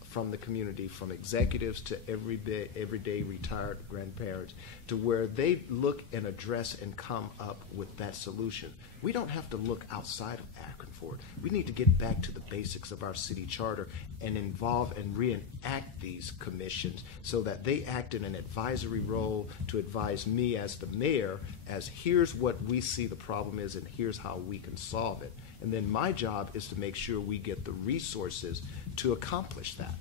from the community, from executives to everyday retired grandparents, to where they look and address and come up with that solution. We don't have to look outside of Akron for it. We need to get back to the basics of our city charter and involve and reenact these commissions so that they act in an advisory role to advise me as the mayor as here's what we see the problem is and here's how we can solve it. And then my job is to make sure we get the resources to accomplish that.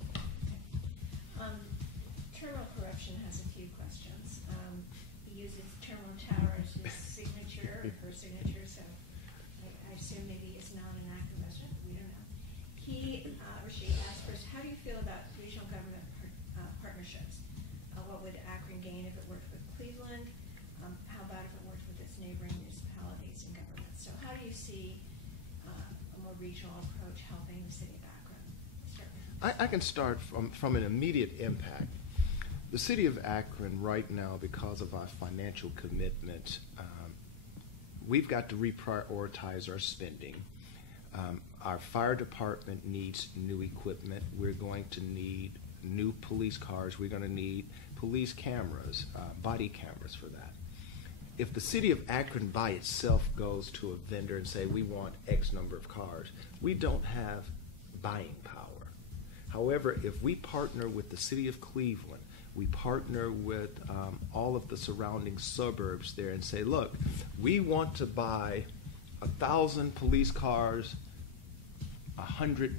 Terminal Corruption has a few questions. He uses Terminal Tower as his signature, or her signature, so I assume maybe it's not an Akron resident, but we don't know. He or she asked first, how do you feel about regional government partnerships? What would Akron gain if it worked with Cleveland? How about if it worked with its neighboring municipalities and governments? So how do you see a more regional approach helping the city of Akron? I can start from an immediate impact. The city of Akron right now, because of our financial commitment, we've got to reprioritize our spending. Our fire department needs new equipment. We're going to need new police cars. We're going to need police cameras, body cameras for that. If the city of Akron by itself goes to a vendor and say, we want X number of cars, we don't have buying power. However, if we partner with the city of Cleveland, we partner with all of the surrounding suburbs there and say, look, we want to buy 1,000 police cars, 100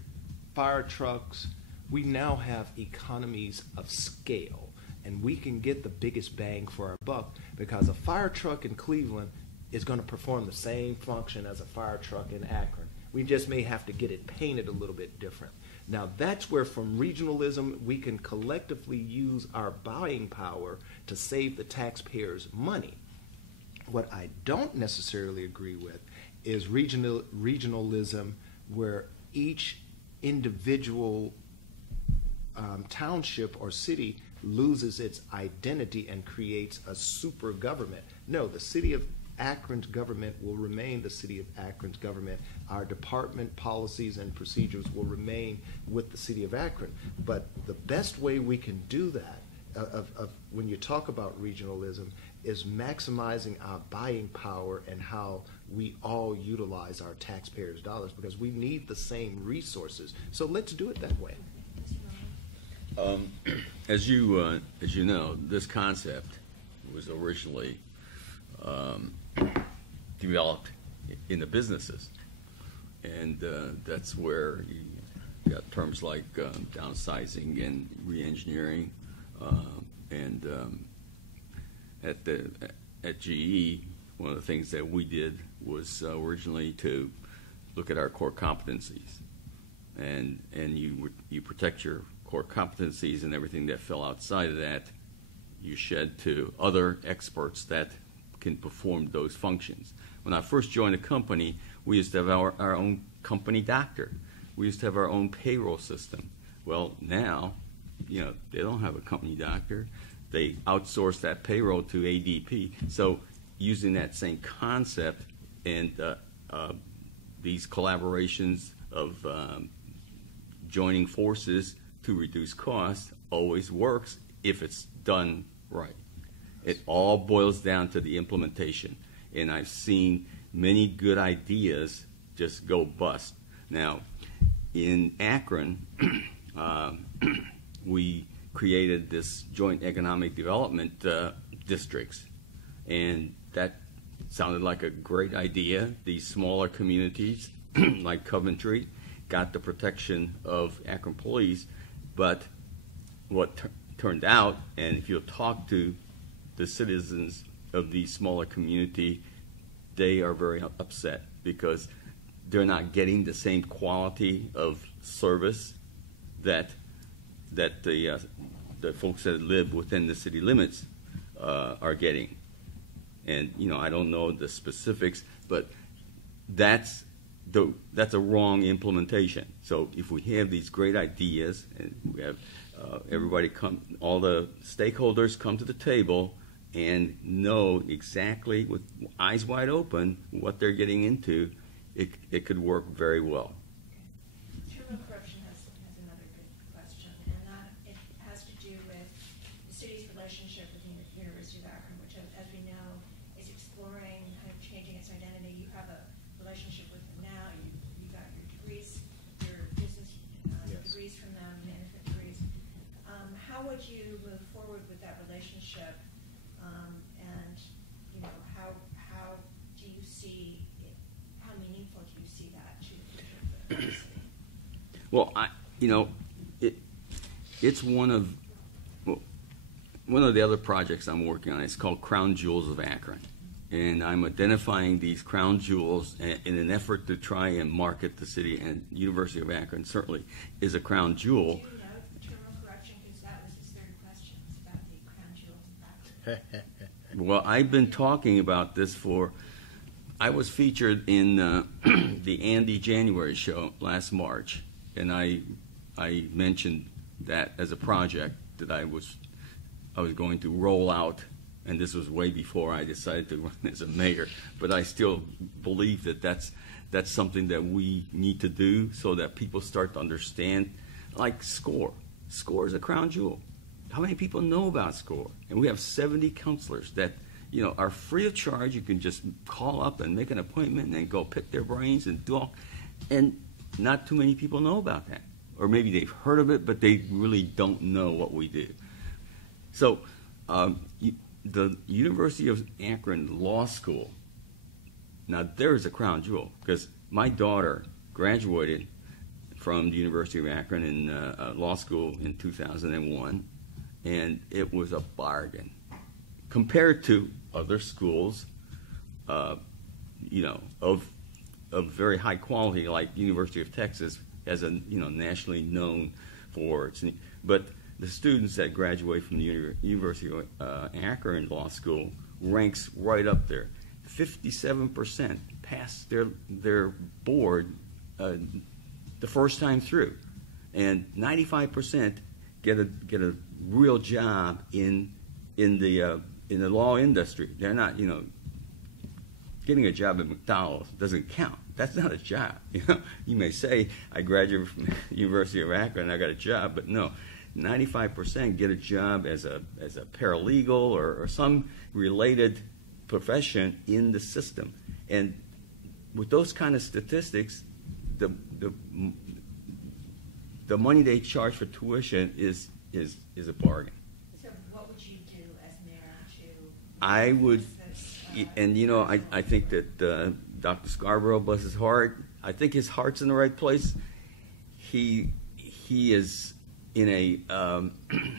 fire trucks. We now have economies of scale, and we can get the biggest bang for our buck because a fire truck in Cleveland is going to perform the same function as a fire truck in Akron. We just may have to get it painted a little bit different. Now that's where from regionalism we can collectively use our buying power to save the taxpayers money. What I don't necessarily agree with is regionalism where each individual township or city loses its identity and creates a super government. No, the city of Akron's government will remain the city of Akron's government. Our department policies and procedures will remain with the city of Akron. But the best way we can do that, when you talk about regionalism, is maximizing our buying power and how we all utilize our taxpayers' dollars because we need the same resources. So let's do it that way. As you know, this concept was originally developed in the businesses, and that's where you got terms like downsizing and re-engineering, and at GE, one of the things that we did was originally to look at our core competencies, and you protect your core competencies, and everything that fell outside of that you shed to other experts that can perform those functions. When I first joined the company, we used to have our own company doctor. We used to have our own payroll system. Well, now, they don't have a company doctor. They outsource that payroll to ADP. So using that same concept and these collaborations of joining forces to reduce costs always works if it's done right. It all boils down to the implementation. And I've seen many good ideas just go bust. Now, in Akron, we created this joint economic development districts. And that sounded like a great idea. These smaller communities, like Coventry, got the protection of Akron police. But what turned out, and if you'll talk to the citizens of these smaller community, they are very upset because they're not getting the same quality of service that the folks that live within the city limits are getting. And I don't know the specifics, but that's a wrong implementation. So if we have these great ideas and we have everybody all the stakeholders come to the table and know exactly with eyes wide open what they're getting into, it could work very well. Terminal corruption has another good question, and that it has to do with the city's relationship with the University of Akron, which, as we know, is exploring, kind of changing its identity. You have a relationship with them now. You got your degrees, your business degrees from them, management degrees. How would you move forward with that relationship? And how do you see it, how meaningful do you see that to the future of the city? Well, it's one of the other projects I'm working on. It's called Crown Jewels of Akron, and I'm identifying these crown jewels in an effort to try and market the city. And University of Akron certainly is a crown jewel. Do you know the terminal corruption? Because that was his third question, about the crown jewels of Akron. Well, I've been talking about this I was featured in the Andy January show last March, and I mentioned that as a project that I was going to roll out, and this was way before I decided to run as a mayor, but I still believe that that's something that we need to do so that people start to understand, like SCORE. SCORE is a crown jewel. How many people know about SCORE? And we have 70 counselors that are free of charge. You can just call up and make an appointment and go pick their brains and do all. And not too many people know about that. Or maybe they've heard of it, but they really don't know what we do. So the University of Akron Law School, now there's a crown jewel, because my daughter graduated from the University of Akron in law school in 2001. And it was a bargain compared to other schools, of very high quality, like University of Texas, as a nationally known for its. But the students that graduate from the University of Akron Law School ranks right up there. 57% pass their board the first time through, and 95% get a real job in the law industry. They're not, getting a job at McDonald's doesn't count. That's not a job. You may say I graduated from the University of Akron and I got a job, but no, 95% get a job as a paralegal or some related profession in the system. And with those kind of statistics, the money they charge for tuition is a bargain. So what would you do as mayor to... I would, this, and I think that Dr. Scarborough, bless his heart, I think his heart's in the right place. He is in a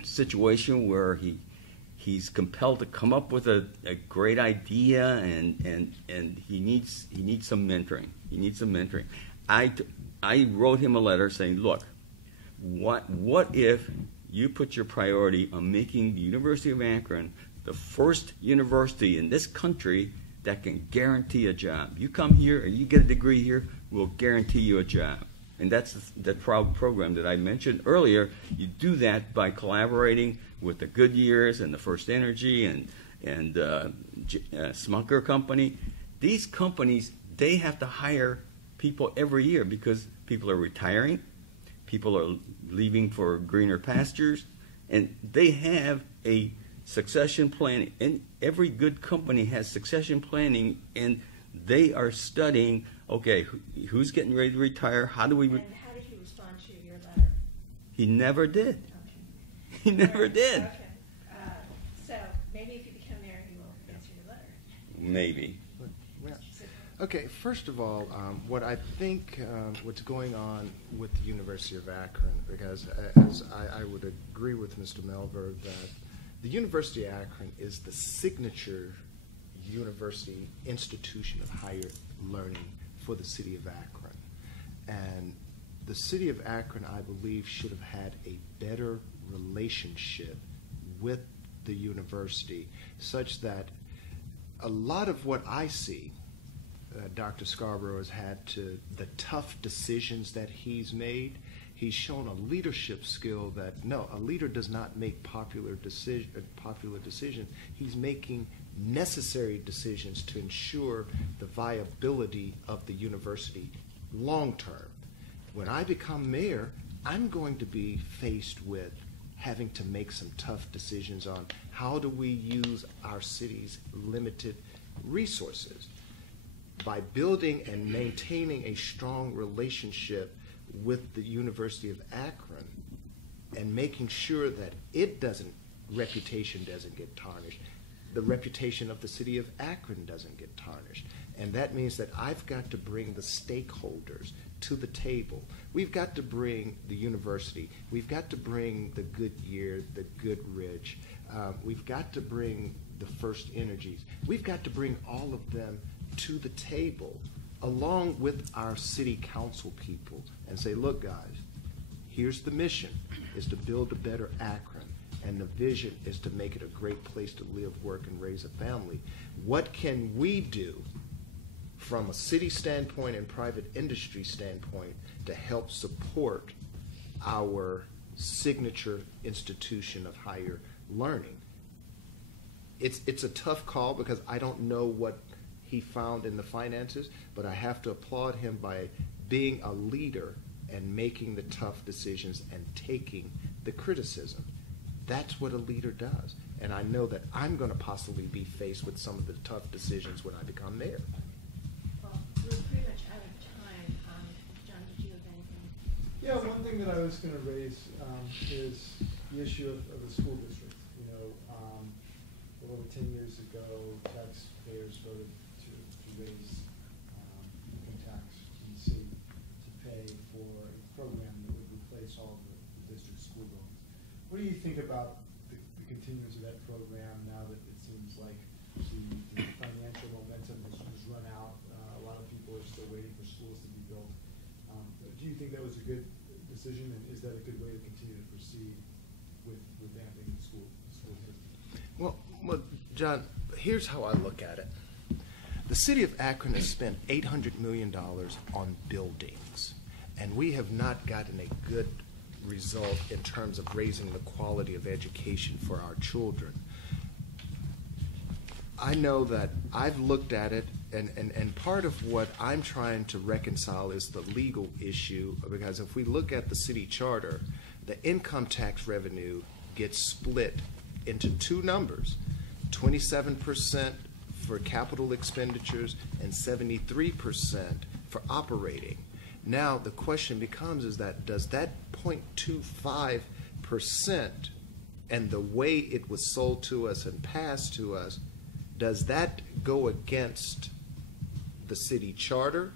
situation where he's compelled to come up with a great idea, and he needs some mentoring. He needs some mentoring. I wrote him a letter saying, look, what if you put your priority on making the University of Akron the first university in this country that can guarantee a job. You come here and you get a degree here, we'll guarantee you a job. And that's the program that I mentioned earlier. You do that by collaborating with the Goodyears and the First Energy and Smucker Company. These companies, they have to hire people every year because people are retiring, people are leaving for greener pastures, and they have a succession planning. And every good company has succession planning, and they are studying, okay, who's getting ready to retire? How do we... And how did he respond to your letter? He never did. Okay. He never did. Okay. So maybe if you become mayor, he will answer your letter. Maybe. Well, okay, first of all, what I think what's going on with the University of Akron, because as I would agree with Mr. Melver that the University of Akron is the signature university institution of higher learning for the city of Akron. And the city of Akron, I believe, should have had a better relationship with the university, such that a lot of what I see Dr. Scarborough has had to the tough decisions that he's made. He's shown a leadership skill that, no, a leader does not make popular decisions. He's making necessary decisions to ensure the viability of the university long term. When I become mayor, I'm going to be faced with having to make some tough decisions on how do we use our city's limited resources. By building and maintaining a strong relationship with the University of Akron and making sure that reputation doesn't get tarnished, the reputation of the city of Akron doesn't get tarnished. And that means that I've got to bring the stakeholders to the table. We've got to bring the university. We've got to bring the Goodyear, the Goodrich. We've got to bring the First Energies. We've got to bring all of them to the table along with our city council people and say, look, guys, here's the mission, is to build a better Akron, and the vision is to make it a great place to live, work, and raise a family. What can we do from a city standpoint and private industry standpoint to help support our signature institution of higher learning? It's a tough call because I don't know what he found in the finances, but I have to applaud him by being a leader and making the tough decisions and taking the criticism. That's what a leader does. And I know that I'm going to possibly be faced with some of the tough decisions when I become mayor. Well, we're pretty much out of time. John, did you have anything? Yeah, one thing that I was going to raise is the issue of the school district. You know, a little over 10 years ago, taxpayers voted to raise income tax in the city to pay for a program that would replace all of the district's school buildings. What do you think about the continuance of that program now that it seems like the financial momentum has run out? A lot of people are still waiting for schools to be built. Do you think that was a good decision, and is that a good way to continue to proceed with revamping the school system? Well, John, here's how I look at it. The city of Akron has spent $800 million on buildings, and we have not gotten a good result in terms of raising the quality of education for our children. I know that I've looked at it, and part of what I'm trying to reconcile is the legal issue, because if we look at the city charter, the income tax revenue gets split into two numbers, 27% for capital expenditures and 73% for operating. Now the question becomes is that does that 0.25% and the way it was sold to us and passed to us, does that go against the city charter?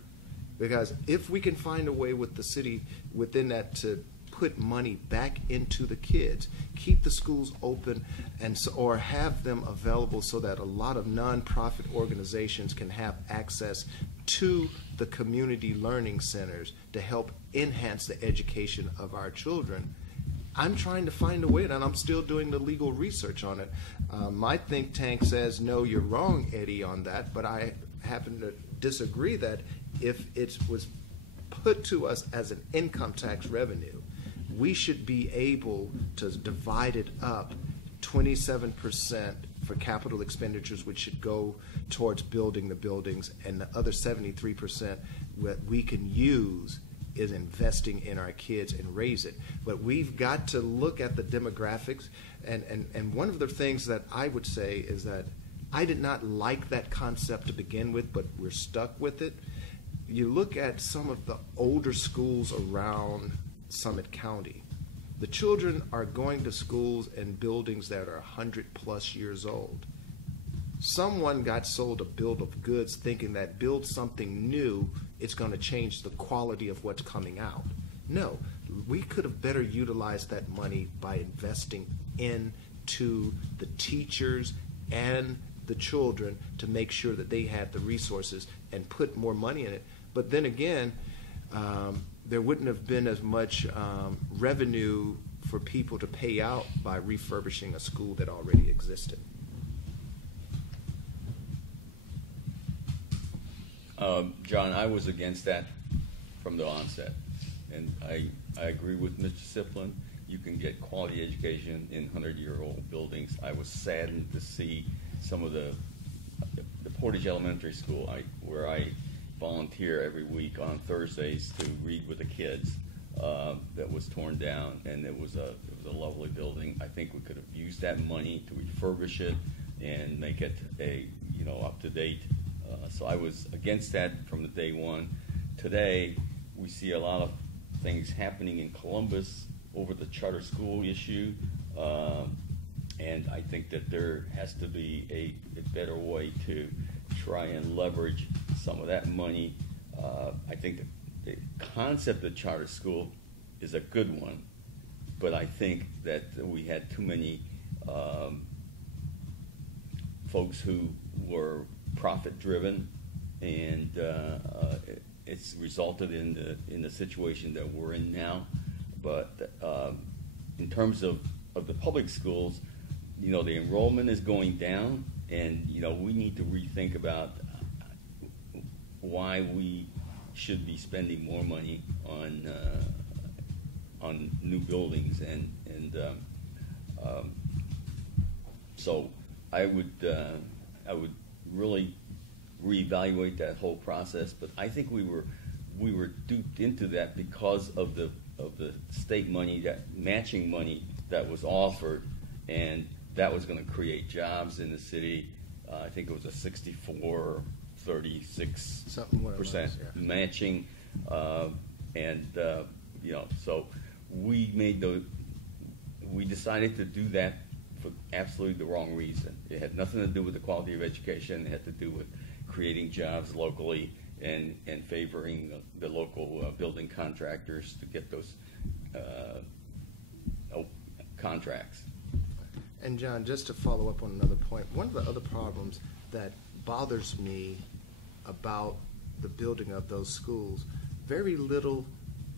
Because if we can find a way with the city within that to put money back into the kids, keep the schools open, and so, or have them available so that a lot of nonprofit organizations can have access to the community learning centers to help enhance the education of our children. I'm trying to find a way, and I'm still doing the legal research on it. My think tank says, no, you're wrong, Eddie, on that, but I happen to disagree that if it was put to us as an income tax revenue, we should be able to divide it up 27% for capital expenditures, which should go towards building the buildings, and the other 73% what we can use is investing in our kids and raise it. But we've got to look at the demographics, and one of the things that I would say is that I did not like that concept to begin with, but we're stuck with it. You look at some of the older schools around Summit County. The children are going to schools and buildings that are 100+ years old. Someone got sold a bill of goods thinking that build something new, it's going to change the quality of what's coming out. No, we could have better utilized that money by investing into the teachers and the children to make sure that they had the resources and put more money in it. But then again, there wouldn't have been as much revenue for people to pay out by refurbishing a school that already existed. John, I was against that from the onset, and I agree with Mr. Sipplen. You can get quality education in 100-year-old buildings. I was saddened to see some of the Portage Elementary School, where I volunteer every week on Thursdays to read with the kids, that was torn down, and it was a lovely building. I think we could have used that money to refurbish it and make it up to date. So I was against that from the day one. Today, we see a lot of things happening in Columbus over the charter school issue, and I think that there has to be a better way to try and leverage some of that money. I think the concept of charter school is a good one, but I think that we had too many folks who were profit-driven, and it's resulted in the situation that we're in now. But in terms of the public schools, the enrollment is going down, and we need to rethink about why we should be spending more money on new buildings, and so I would really reevaluate that whole process. But I think we were duped into that because of the state money, that matching money that was offered, and that was going to create jobs in the city. I think it was a 64, 36% matching, and so we decided to do that for absolutely the wrong reason. It had nothing to do with the quality of education. It had to do with creating jobs locally and favoring the local building contractors to get those contracts. And John, just to follow up on another point, one of the other problems that bothers me about the building of those schools, very little,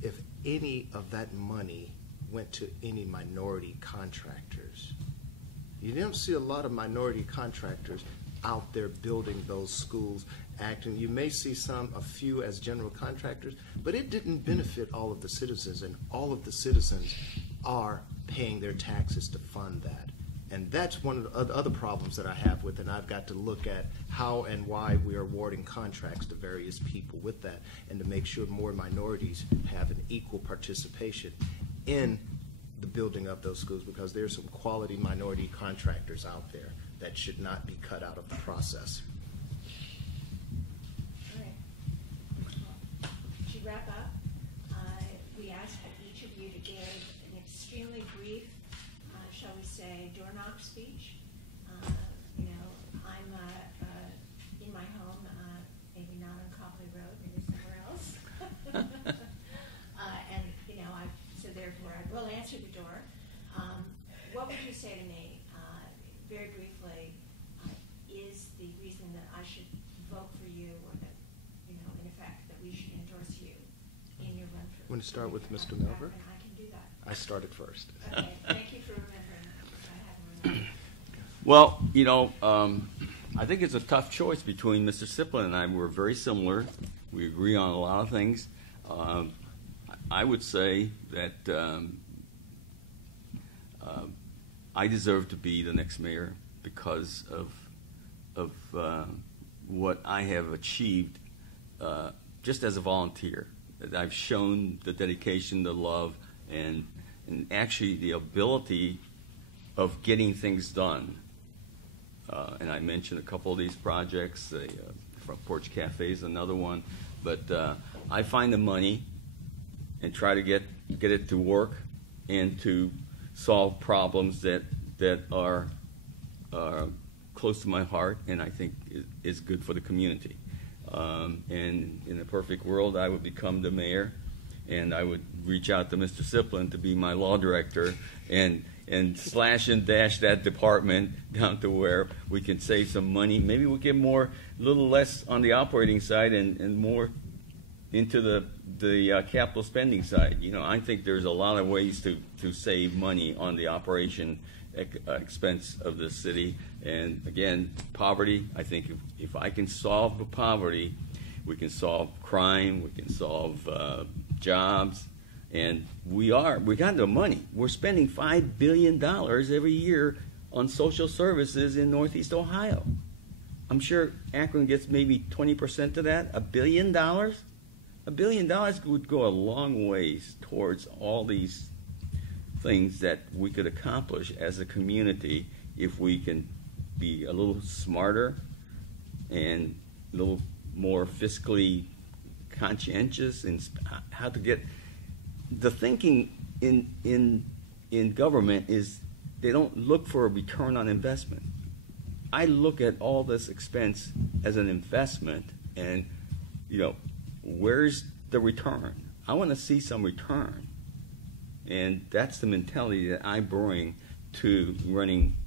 if any, of that money went to any minority contractors. You don't see a lot of minority contractors out there building those schools, acting. You may see a few as general contractors, but it didn't benefit all of the citizens, and all of the citizens are paying their taxes to fund that. And that's one of the other problems that I have with it, and I've got to look at how and why we are awarding contracts to various people with that, and to make sure more minorities have an equal participation in the building of those schools, because there's some quality minority contractors out there that should not be cut out of the process. All right. To wrap up, we ask each of you to give an extremely brief, shall we say, door knock speech. I'm in my home, maybe not on Copley Road, maybe somewhere else. So therefore I will answer the door. What would you say to me, very briefly, is the reason that I should vote for you, or that, in effect, that we should endorse you in your run for? Want to start with Mr. Melver? I can do that. I started first. Okay, thank you for remembering that. I hadn't remembered. Well, I think it's a tough choice between Mr. Sipplen and I. We're very similar. We agree on a lot of things. I would say that I deserve to be the next mayor because of what I have achieved just as a volunteer. That I've shown the dedication, the love, and actually the ability of getting things done. And I mentioned a couple of these projects. The Front Porch Cafe is another one. But I find the money and try to get it to work and to solve problems that are close to my heart, and I think is good for the community. And in a perfect world, I would become the mayor, and I would reach out to Mr. Sipplen to be my law director, and slash and dash that department down to where we can save some money. Maybe we get a little less on the operating side and more into the capital spending side. You know, I think there's a lot of ways to save money on the operation expense of the city. And again, poverty, I think if I can solve the poverty, we can solve crime, we can solve jobs, and we got the money. We're spending $5 billion every year on social services in Northeast Ohio. I'm sure Akron gets maybe 20% of that. $1 billion? $1 billion would go a long ways towards all these things that we could accomplish as a community if we can be a little smarter and a little more fiscally conscientious in how to get the thinking in government is they don't look for a return on investment. I look at all this expense as an investment, and where's the return? I want to see some return, and that's the mentality that I bring to running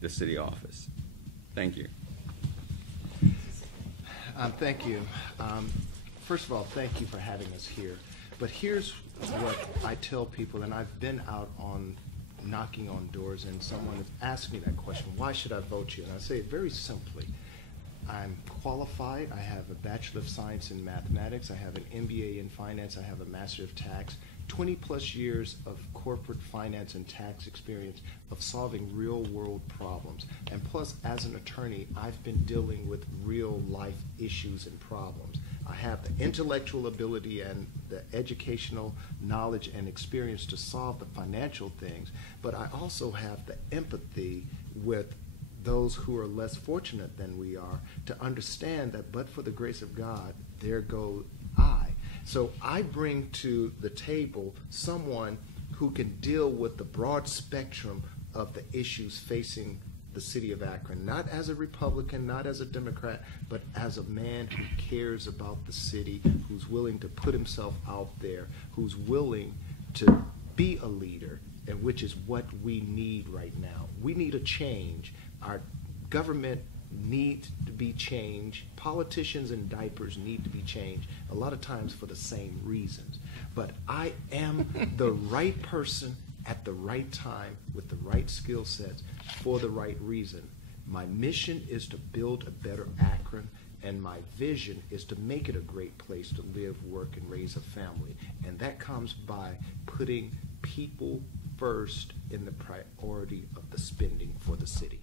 the city office. Thank you. Thank you. First of all, thank you for having us here. But here's what I tell people, and I've been out on knocking on doors, and someone asked me that question, why should I vote you? And I say it very simply. I'm qualified. I have a Bachelor of Science in Mathematics. I have an MBA in Finance. I have a Master of Tax. 20 plus years of corporate finance and tax experience of solving real world problems. And plus, as an attorney, I've been dealing with real life issues and problems. I have the intellectual ability and the educational knowledge and experience to solve the financial things, but I also have the empathy with those who are less fortunate than we are to understand that but for the grace of God, there go I. So I bring to the table someone who can deal with the broad spectrum of the issues facing the city of Akron, not as a Republican, not as a Democrat, but as a man who cares about the city, who's willing to put himself out there, who's willing to be a leader, and which is what we need right now. We need a change. Our government needs to be changed. Politicians in diapers need to be changed, a lot of times for the same reasons. But I am the right person at the right time with the right skill sets for the right reason. My mission is to build a better Akron, and my vision is to make it a great place to live, work, and raise a family. And that comes by putting people first in the priority of the spending for the city.